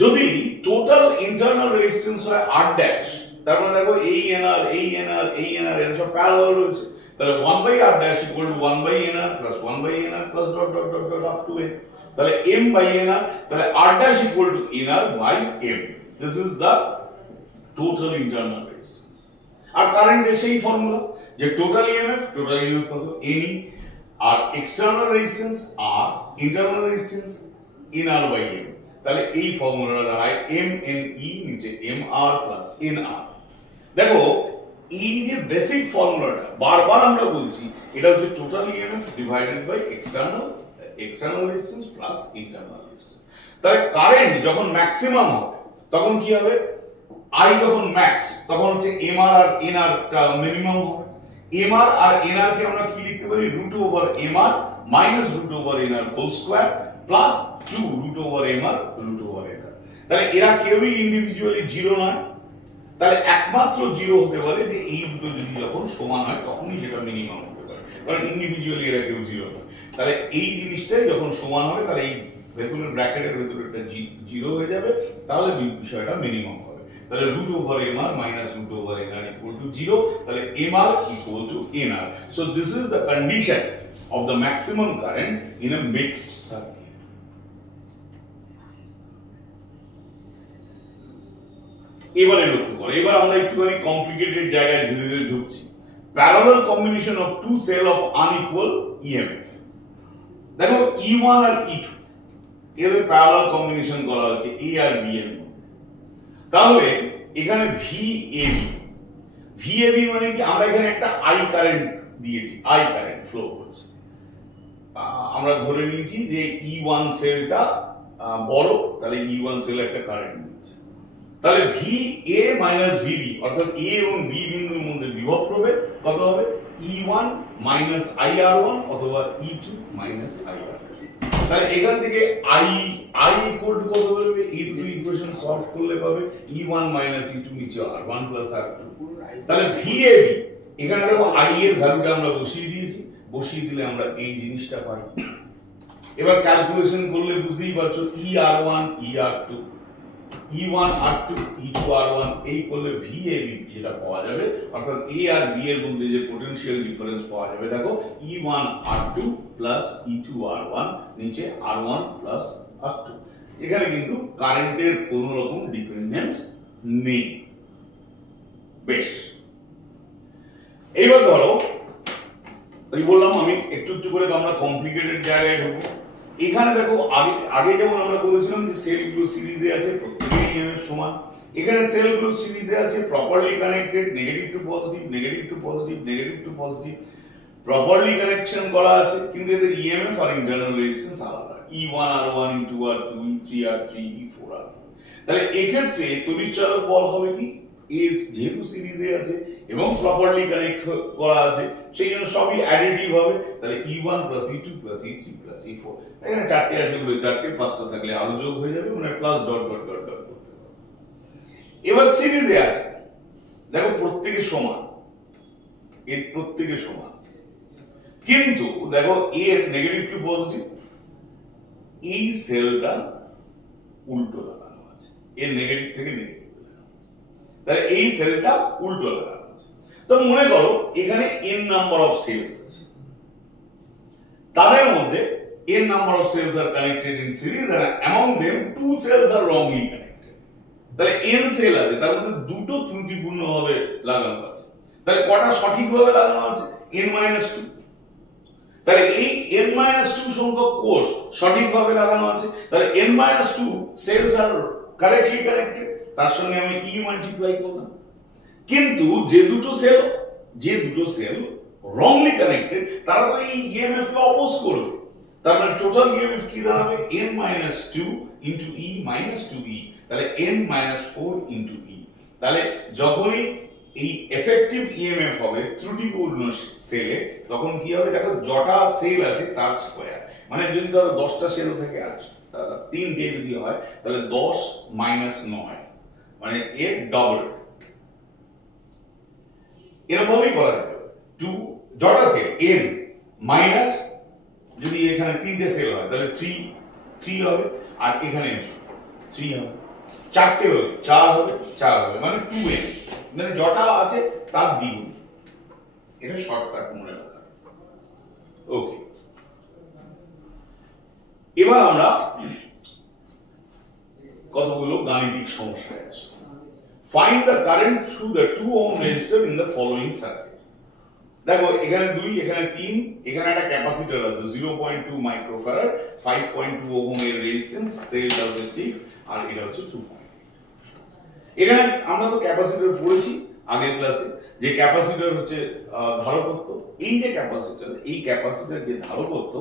যদি টোটাল ইন্টারনাল রেজিস্ট্যান্স হয় R ড্যাশ, তার মানে দেখো এই NR, এই NR, এই NR এর সব প্যারালাল রয়েছে, তাহলে 1/r dash equal to 1/nr plus 1/nr plus dot dot dot dot up to n, তাহলে m/nr, তাহলে r dash equal to nr by m, this is the total internal resistance। আর কারেন্টের সেই formula যে total EMF কত, Ne, আর external resistance r, internal resistance nr by m, তাহলে এই ফর্মুলাটা দাঁড়ায় mne নিচে mr plus nr। দেখো এই যে বেসিক ফর্মুলাটা বারবার আমরা বলছি, এটা হচ্ছে total EMF divided by external resistance plus internal resistance. তাহলে কারেন্ট যখন ম্যাক্সিমাম হবে তখন কি হবে, আই যখন ম্যাক্স তখন হচ্ছে এমআর আর এনআর টা মিনিমাম হবে। এমআর আর এনআর কে আমরা কি লিখতে পারি, root over MR minus root over NR whole square plus 2 root over MR root over NR. তাহলে এরা কেউই ইন্ডিভিজুয়ালি জিরো নয়, তাহলে একমাত্র জিরো হতে পারে যে এই দুটো যদি যখন সমান হয় তখনই সেটা মিনিমাম হতে পারে, কারণ ইন্ডিভিজুয়ালি এরা কেউ জিরো নয়। তাহলে এই জিনিসটাই যখন সমান হবে তাহলে এই ভেতরের ব্র্যাকেটের ভেতরে একটা জিরো হয়ে যাবে, তাহলে বিষয়টা মিনিমাম হবে। তাহলে root over MR minus root over n r equal to zero, তাহলে m r equal to n r. So this is the condition of the maximum current in a mixed circuit. এবারে লক্ষ্য করো, এবার আমরা একটুখানি কমপ্লিকেটেড জায়গায় ধীরে ধীরে ঢুকছি। Parallel combination of two cell of unequal EMF. দেখো E1 আর E2 এদের প্যারালাল কম্বিনেশন করা হচ্ছে A আর B এর মধ্যে। তাহলে এখানে VAB মানে কি, আমরা এখানে একটা I কারেন্ট দিয়েছি, I কারেন্ট ফ্লো করছে। আমরা ধরে নিয়েছি যে E1 সেলটা বড়, তাহলে E1 সেল একটা কারেন্ট দিচ্ছে। তাহলে VA মাইনাস VB অর্থাৎ A এবং B বিন্দুর মধ্যে বিভব প্রভেদ কত হবে, E1 মাইনাস IR1 অথবা E2 মাইনাস IR2। তাহলে এখান থেকে I ইকুয়াল টু কত বলবে, এই দুটো ইকুয়েশন সলভ করলে পাবে E1 মাইনাস E2 নিচে R1 প্লাস R2। তাহলে VAB এখানে দেখো I এর ভ্যালুটা আমরা বসিয়ে দিয়েছি, বসিয়ে দিলে আমরা এই জিনিসটা পাই। এবার ক্যালকুলেশন করলে বুঝতেই পারছো ER1 ER2 E1 R2 E2 R1 এই করলে VAB যেটা পাওয়া যাবে, অর্থাৎ A আর B এর মধ্যে যে পোটেনশিয়াল ডিফারেন্স পাওয়া যাবে, দেখো E1 R2 plus E2 R1 নিচে R1 প্লাস R2। এখানে কিন্তু কারেন্টের কোনো রকম ডিপেন্ডেন্স নেই। বেশ, এইবার ধরো ওই বললাম আমি একটু একটু করে আমরা কমপ্লিকেটেড জায়গায় ঢুকবো। এখানে দেখো আগে যেমন আমরা বলেছিলাম যে সেলগুলো সিরিজে আছে, প্রত্যেকটি সমান। এখানে সেলগুলো সিরিজে আছে, properly connected, negative to positive, negative to positive, negative to positive, properly connection করা আছে, কিন্তু এদের ইএমএফ আর ইন্টারনাল রেজিস্ট্যান্স আলাদা, E1 R1 E2 R2 E3 R3 E4 R4। তাহলে এক্ষেত্রে তড়িৎচালক বল হবে কি, এর যেহেতু সিরিজে আছে এবং প্রপারলি কানেক্ট করা আছে সেই জন্য সবই অ্যাডিটিভ হবে। তাহলে E1 plus E2 plus E3 plus E4, এখানে চারটে আছে বলে চারটে, পাঁচটা থাকলে আরো যোগ হয়ে যাবে, মানে plus dot dot dot dot করতে হবে। এবার সিরিজে আছে, দেখো প্রত্যেকে সমান, এর প্রত্যেকে সমান, কিন্তু দেখো এর নেগেটিভ টু পজিটিভ, এই সেলটা উল্টো লাগানো আছে, এর নেগেটিভ থেকে নেগেটিভ, তাহলে এই সেলটা উল্টো লাগানো আছে। তো মনে করো এখানে n নাম্বার অফ সেলস আছে, তাদের মধ্যে n number of cells are connected in series and among them 2 cells are wrongly connected। তাহলে n সেল আছে, তার মধ্যে দুটো ত্রুটিপূর্ণভাবে লাগানো আছে, তাহলে কটা সঠিকভাবে লাগানো আছে? n-2। তাহলে এই n-2 সংখ্যক কোষ সঠিকভাবে লাগানো আছে, তাহলে n-2 cells are correctly connected, তার সঙ্গে আমি e মাল্টিপ্লাই করলাম। কিন্তু যে দুটো সেল wrongly connected তারা তো এই EMF কে অপোজ করবে, তার মানে টোটাল EMF কি দাঁড়াবে? n-2 into e minus 2e, তাহলে n-4 into e। তাহলে যখনই এই এফেক্টিভ EMF হবে ত্রুটিপূর্ণ সেলে, তখন কি হবে? দেখো যটা সেল আছে তার স্কয়ার, মানে যদি ধরো 10টা সেল থাকে আর 3টে যদি হয়, তাহলে 10 minus 9 মানে এর ডবল। এরকমই করা যেতে পারে। 2 যটা সেল n মাইনাস, যদি এখানে 3টে সেল হয় তাহলে 3 হবে, আর এখানে 3 হবে, 4টে হবে 4 হবে, মানে 2n, মানে যটা আছে তার দ্বিগুণ। এটা শর্টকাট মনে রাখা। ওকে, এবার আমরা কতগুলো গাণিতিক সমস্যায় আসি। Find the current through the 2 ohm resistor in the following circuit। দেখো এখানে 2, এখানে 3, এখানে একটা ক্যাপাসিটর আছে 0.2 মাইক্রোফ্যারাড, 5.2 ওহম এর রেজিস্ট্যান্স, সেলটা হচ্ছে 6 আর এটা হচ্ছে 2। এখানে আমরা তো ক্যাপাসিটর পড়েছি আগের ক্লাসে, যে ক্যাপাসিটর হচ্ছে ধারকত্ব। এই যে ক্যাপাসিটর যে ধারকত্ব,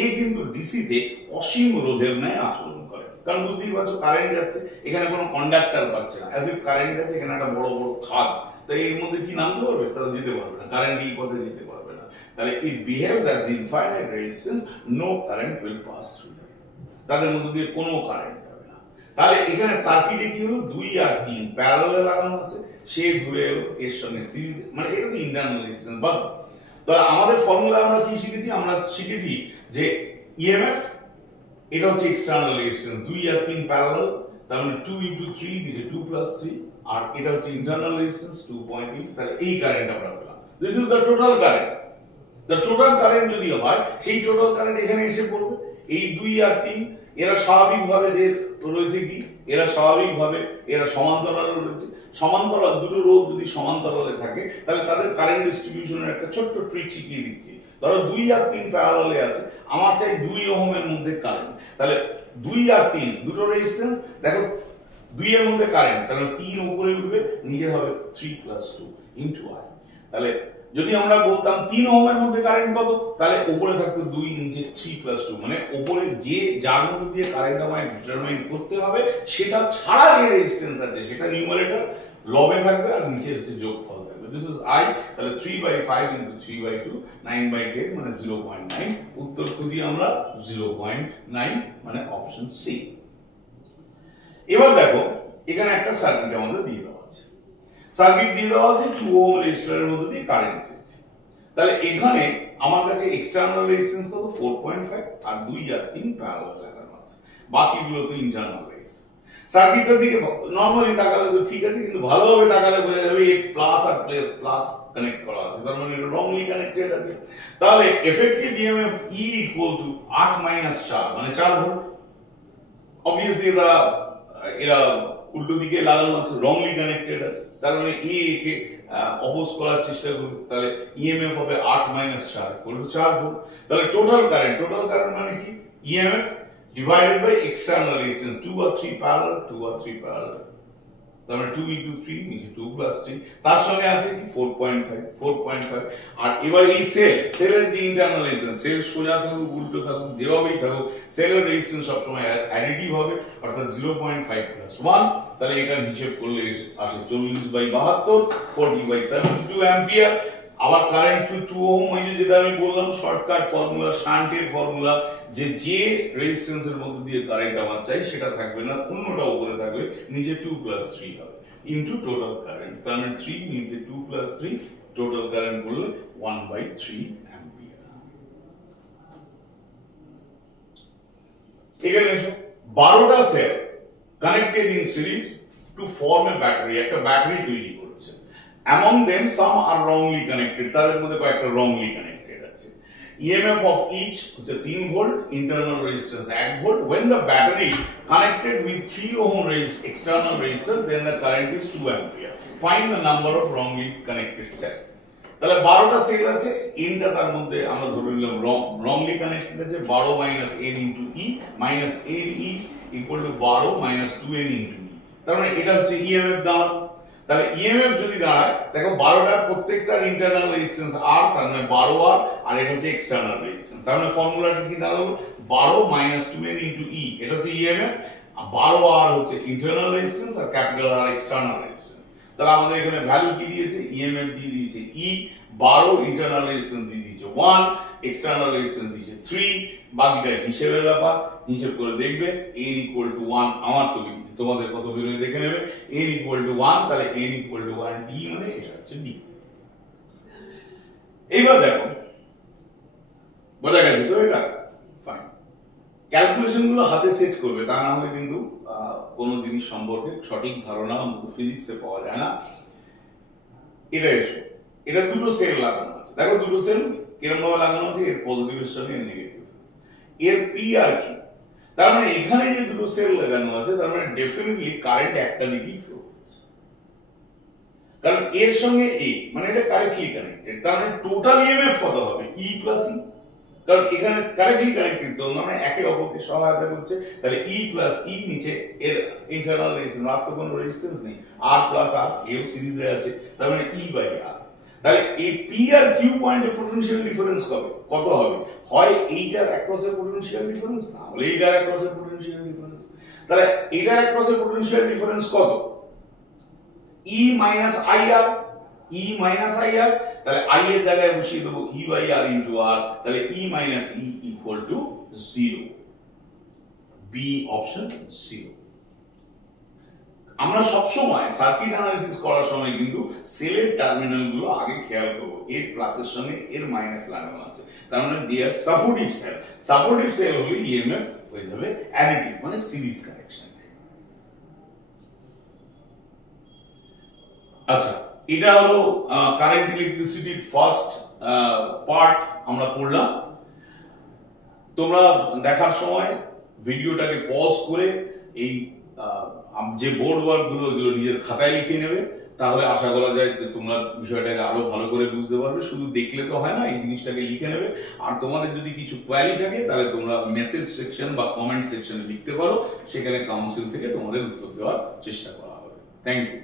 এ কিন্তু ডিসিতে অসীম রোধের ন্যায় আচরণ করে, কারণ বুঝতেই পারছো কারেন্ট যাচ্ছে, এখানে কোনো কন্ডাক্টর পাচ্ছে না, অ্যাজ ইফ কারেন্ট যাচ্ছে, এখানে একটা বড় বড় খাদ, তাই এর মধ্যে কি নামতে পারবে? তারা যেতে পারবে না, কারেন্ট এই পথে যেতে পারবে না। তাহলে it behaves as infinite resistance, no current will pass through that, তাদের মধ্যে দিয়ে কোনো কারেন্ট যাবে না। তাহলে এখানে সার্কিটে কি হলো? 2 আর 3 প্যারালালে লাগানো আছে, সে ঘুরে এলো এর সঙ্গে সিরিজ, মানে এটা তো ইন্টারনাল রেজিস্ট্যান্স। বাদ, তাহলে আমাদের ফর্মুলা আমরা কি শিখেছি? আমরা শিখেছি যে ইএমএফ এটা হচ্ছে এক্সটার্নাল রেজিস্ট্যান্স, 2 আর 3 প্যারালাল, তার মানে 2 into 3 দিছে 2 plus 3, আর এটা হচ্ছে ইন্টারনাল রেজিস্ট্যান্স 2.8। তাহলে এই কারেন্ট আমরা পেলাম। This is the total current. The total current যদি হয়, সেই টোটাল কারেন্ট এখানে এসে পড়বে। এই 2 আর 3 এরা স্বাভাবিকভাবে যে রয়েছে কি, এরা সমান্তরালে রয়েছে। সমান্তরাল দুটো রোধ যদি সমান্তরালে থাকে, তাহলে তাদের কারেন্ট ডিস্ট্রিবিউশনের একটা ছোট্ট ট্রিক শিখিয়ে দিচ্ছি। ধরো 2 আর 3 প্যারালালে আছে, আমার চাই 2 ওহমের মধ্যে কারেন্ট, তাহলে 2 আর 3 দুটো রেজিস্ট্যান্স, দেখো 2 এর মধ্যে কারেন্ট, তাহলে 3 উপরে উঠবে, নিচে হবে 3 plus 2 into I। তাহলে যদি আমরা বলতাম 3 ওহমের মধ্যে কারেন্ট কত, তাহলে উপরে থাকতো 2, নিচে 3 plus 2, মানে উপরে যার মধ্যে দিয়ে কারেন্ট আমায় ডিটারমাইন করতে হবে, সেটা ছাড়া যে রেজিস্ট্যান্স আছে সেটা নিউমারেটর লবে থাকবে, আর নিচে হচ্ছে যোগফল থাকবে। This is I। তাহলে 3/5 into 3/2, 9/10 মানে 0.9। উত্তর খুঁজি আমরা 0.9, মানে অপশন সি। এবার দেখো এখানে একটা সার্কিট আমাদের দিয়ে দেওয়া আছে, 2 ওহম রেজিস্টরের মধ্যে দিয়ে কারেন্ট যাচ্ছে। তাহলে এখানে আমার কাছে এক্সটার্নাল রেজিস্ট্যান্স কত? 4.5, আর 2 আর 3 প্যারালাল লাগানো আছে, বাকিগুলো তো ইন্টারনাল রেজিস্ট্যান্স। সার্কিটটার দিকে নরমালি তাকালে তো ঠিক আছে, কিন্তু ভালোভাবে তাকালে বোঝা যাবে এই প্লাস আর প্লাস কানেক্ট করা আছে, তার মানে এটা রংলি কানেক্টেড আছে। তাহলে effective EMF E equal to 8 minus 4, মানে 4 ভোল্ট। অবভিয়াসলি এরা উল্টো দিকে লাগানো আছে, রংলি কানেক্টেড আছে, তার মানে এ কে অপোজ করার চেষ্টা করবে, তাহলে ইএমএফ হবে 8 minus 4 4 ভোল্ট। তাহলে টোটাল কারেন্ট মানে কি? EMF divided by external resistance, 2 or 3 parallel, 2 or 3 parallel, তার মানে 2 into 3 নিচে 2 plus 3, তার সঙ্গে আছে কি 4.5। আর এবার এই সেলের যে ইন্টারনাল রেজিস্ট্যান্স, সেল সোজা থাকুক উল্টো থাকুক যেভাবেই থাকুক, সেলের রেজিস্ট্যান্স সবসময় অ্যাডিটিভ হবে, অর্থাৎ 0.5 plus 1। তাহলে এটা হিসেব করলে আসে 40/72, 40/72 অ্যাম্পিয়ার। আবার কারেন্ট টু 2 ওহম, ওই যেটা আমি বললাম শর্টকাট ফর্মুলা, শান্টের ফর্মুলা, যে রেজিস্ট্যান্সের মধ্যে দিয়ে কারেন্ট আমার চাই সেটা থাকবে না, অন্যটা উপরে থাকবে, নিচে 2 plus 3 হবে ইনটু টোটাল কারেন্ট, তার মানে 3 into 2 plus 3 টোটাল কারেন্ট বললে 1/3 অ্যাম্পিয়ার। এখানে এসো 12টা cell connected in series to form a battery, একটা ব্যাটারি তৈরি করেছে। among them some are wrongly connected, তাদের মধ্যে কয়েকটা wrongly connected আছে। EMF of each হচ্ছে 3 volt, internal resistance 1 volt. when the battery connected with 3 ohm external resistor then the current is 2 ampere, find the number of wrongly connected cell। তাহলে 12টা sell আছে, এনটা তার মধ্যে আমরা ধরে নিলাম wrongly connected আছে। 12 minus n into e minus n e equal to 12 minus 2n into e, তার মানে এটা হচ্ছে EMF দাঁড়ায়। তাহলে EMF যদি দাঁড়ায়, দেখো 12টার প্রত্যেকটার ইন্টারনাল রেজিস্ট্যান্স R, তার মানে 12R, আর এটা হচ্ছে এক্সটার্নাল রেজিস্ট্যান্স। তার মানে ফর্মুলাটা কি দাঁড়ালো 12 minus 2n into e, এটা হচ্ছে EMF, আর 12R হচ্ছে ইন্টারনাল রেজিস্ট্যান্স আর ক্যাপিটাল R এক্সটার্নাল রেজিস্ট্যান্স। তাহলে আমাদের এখানে ভ্যালু কি দিয়েছে, EMF দিয়ে দিয়েছে e, 12 ইন্টারনাল রেজিস্ট্যান্স দিয়ে দিয়েছে 1, এক্সটার্নাল রেজিস্ট্যান্স দিয়েছে 3, বাকিটা হিসেবের ব্যাপার, হিসেব করে দেখবে n equal to 1, আমার তো দিয়েছে, তোমাদের কত বেরোয় দেখে নেবে, n equal to 1, তাহলে n equal to 1 d মানে এটা হচ্ছে d। এইবার দেখো বোঝা গেছে তো, এটা ফাইন। ক্যালকুলেশন গুলো হাতে সেট করবে, তা না হলে কিন্তু কোনো জিনিস সম্পর্কে সঠিক ধারণা ফিজিক্সে পাওয়া যায় না। এটা এসো, এটা দুটো সেল লাগানো আছে, দেখো দুটো সেল কিরকম ভাবে লাগানো আছে, এর পজিটিভের সঙ্গে এর নেগেটিভ, এর পি আর কিউ। তার মানে এখানে যে দুটো সেল লাগানো আছে তার মানে ডেফিনেটলি কারেন্ট একটা দিকেই ফ্লো করছে, কারণ এর সঙ্গে এ মানে এটা কারেক্টলি কানেক্টেড। তার মানে টোটাল ইএমএফ কত হবে, ই প্লাস ই, কারণ এখানে কারেক্টলি কানেক্টেড তো মানে একে অপরকে সহায়তা করছে। তাহলে ই প্লাস ই, নিচে এর ইন্টারনাল রেজিস্ট্যান্স, আর তো কোনো রেজিস্ট্যান্স নেই, আর প্লাস আর, এও সিরিজে আছে, তার মানে ই বাই আর। তাহলে এই পি আর কিউ পয়েন্টের পোটেনশিয়াল ডিফারেন্স কত হবে, হয় এইটার অ্যাক্রসের পোটেনশিয়াল ডিফারেন্স, না হলে এইটার অ্যাক্রসের পোটেনশিয়াল ডিফারেন্স। তাহলে এইটার অ্যাক্রসের পোটেনশিয়াল ডিফারেন্স কত, E minus I R, E minus I R, তাহলে আই এর জায়গায় বসিয়ে দেবো E by R into R, তাহলে E minus E equal to 0, B option 0। আমরা সবসময় সার্কিট অ্যানালিসিস করার সময় কিন্তু সেলের টার্মিনাল গুলো আগে খেয়াল করবো, এর প্লাসের সঙ্গে এর মাইনাস লাগানো আছে, তার মানে দে আর সাপোর্টিভ সেল। সাপোর্টিভ সেল হলে ইএমএফ হয়ে যাবে অ্যাডিটিভ, মানে সিরিজ কানেকশন। আচ্ছা, এটা হলো কারেন্ট ইলেকট্রিসিটির ফার্স্ট পার্ট আমরা পড়লাম। তোমরা দেখার সময় ভিডিওটাকে পজ করে এই যে বোর্ড ওয়ার্ক গুলো এগুলো নিজের খাতায় লিখে নেবে, তাহলে আশা করা যায় যে তোমরা বিষয়টাকে আরো ভালো করে বুঝতে পারবে। শুধু দেখলে তো হয় না, এই জিনিসটাকে লিখে নেবে। আর তোমাদের যদি কিছু কোয়ারি থাকে তাহলে তোমরা মেসেজ সেকশন বা কমেন্ট সেকশনে লিখতে পারো, সেখানে কাউন্সিল থেকে তোমাদের উত্তর দেওয়ার চেষ্টা করা হবে। Thank you.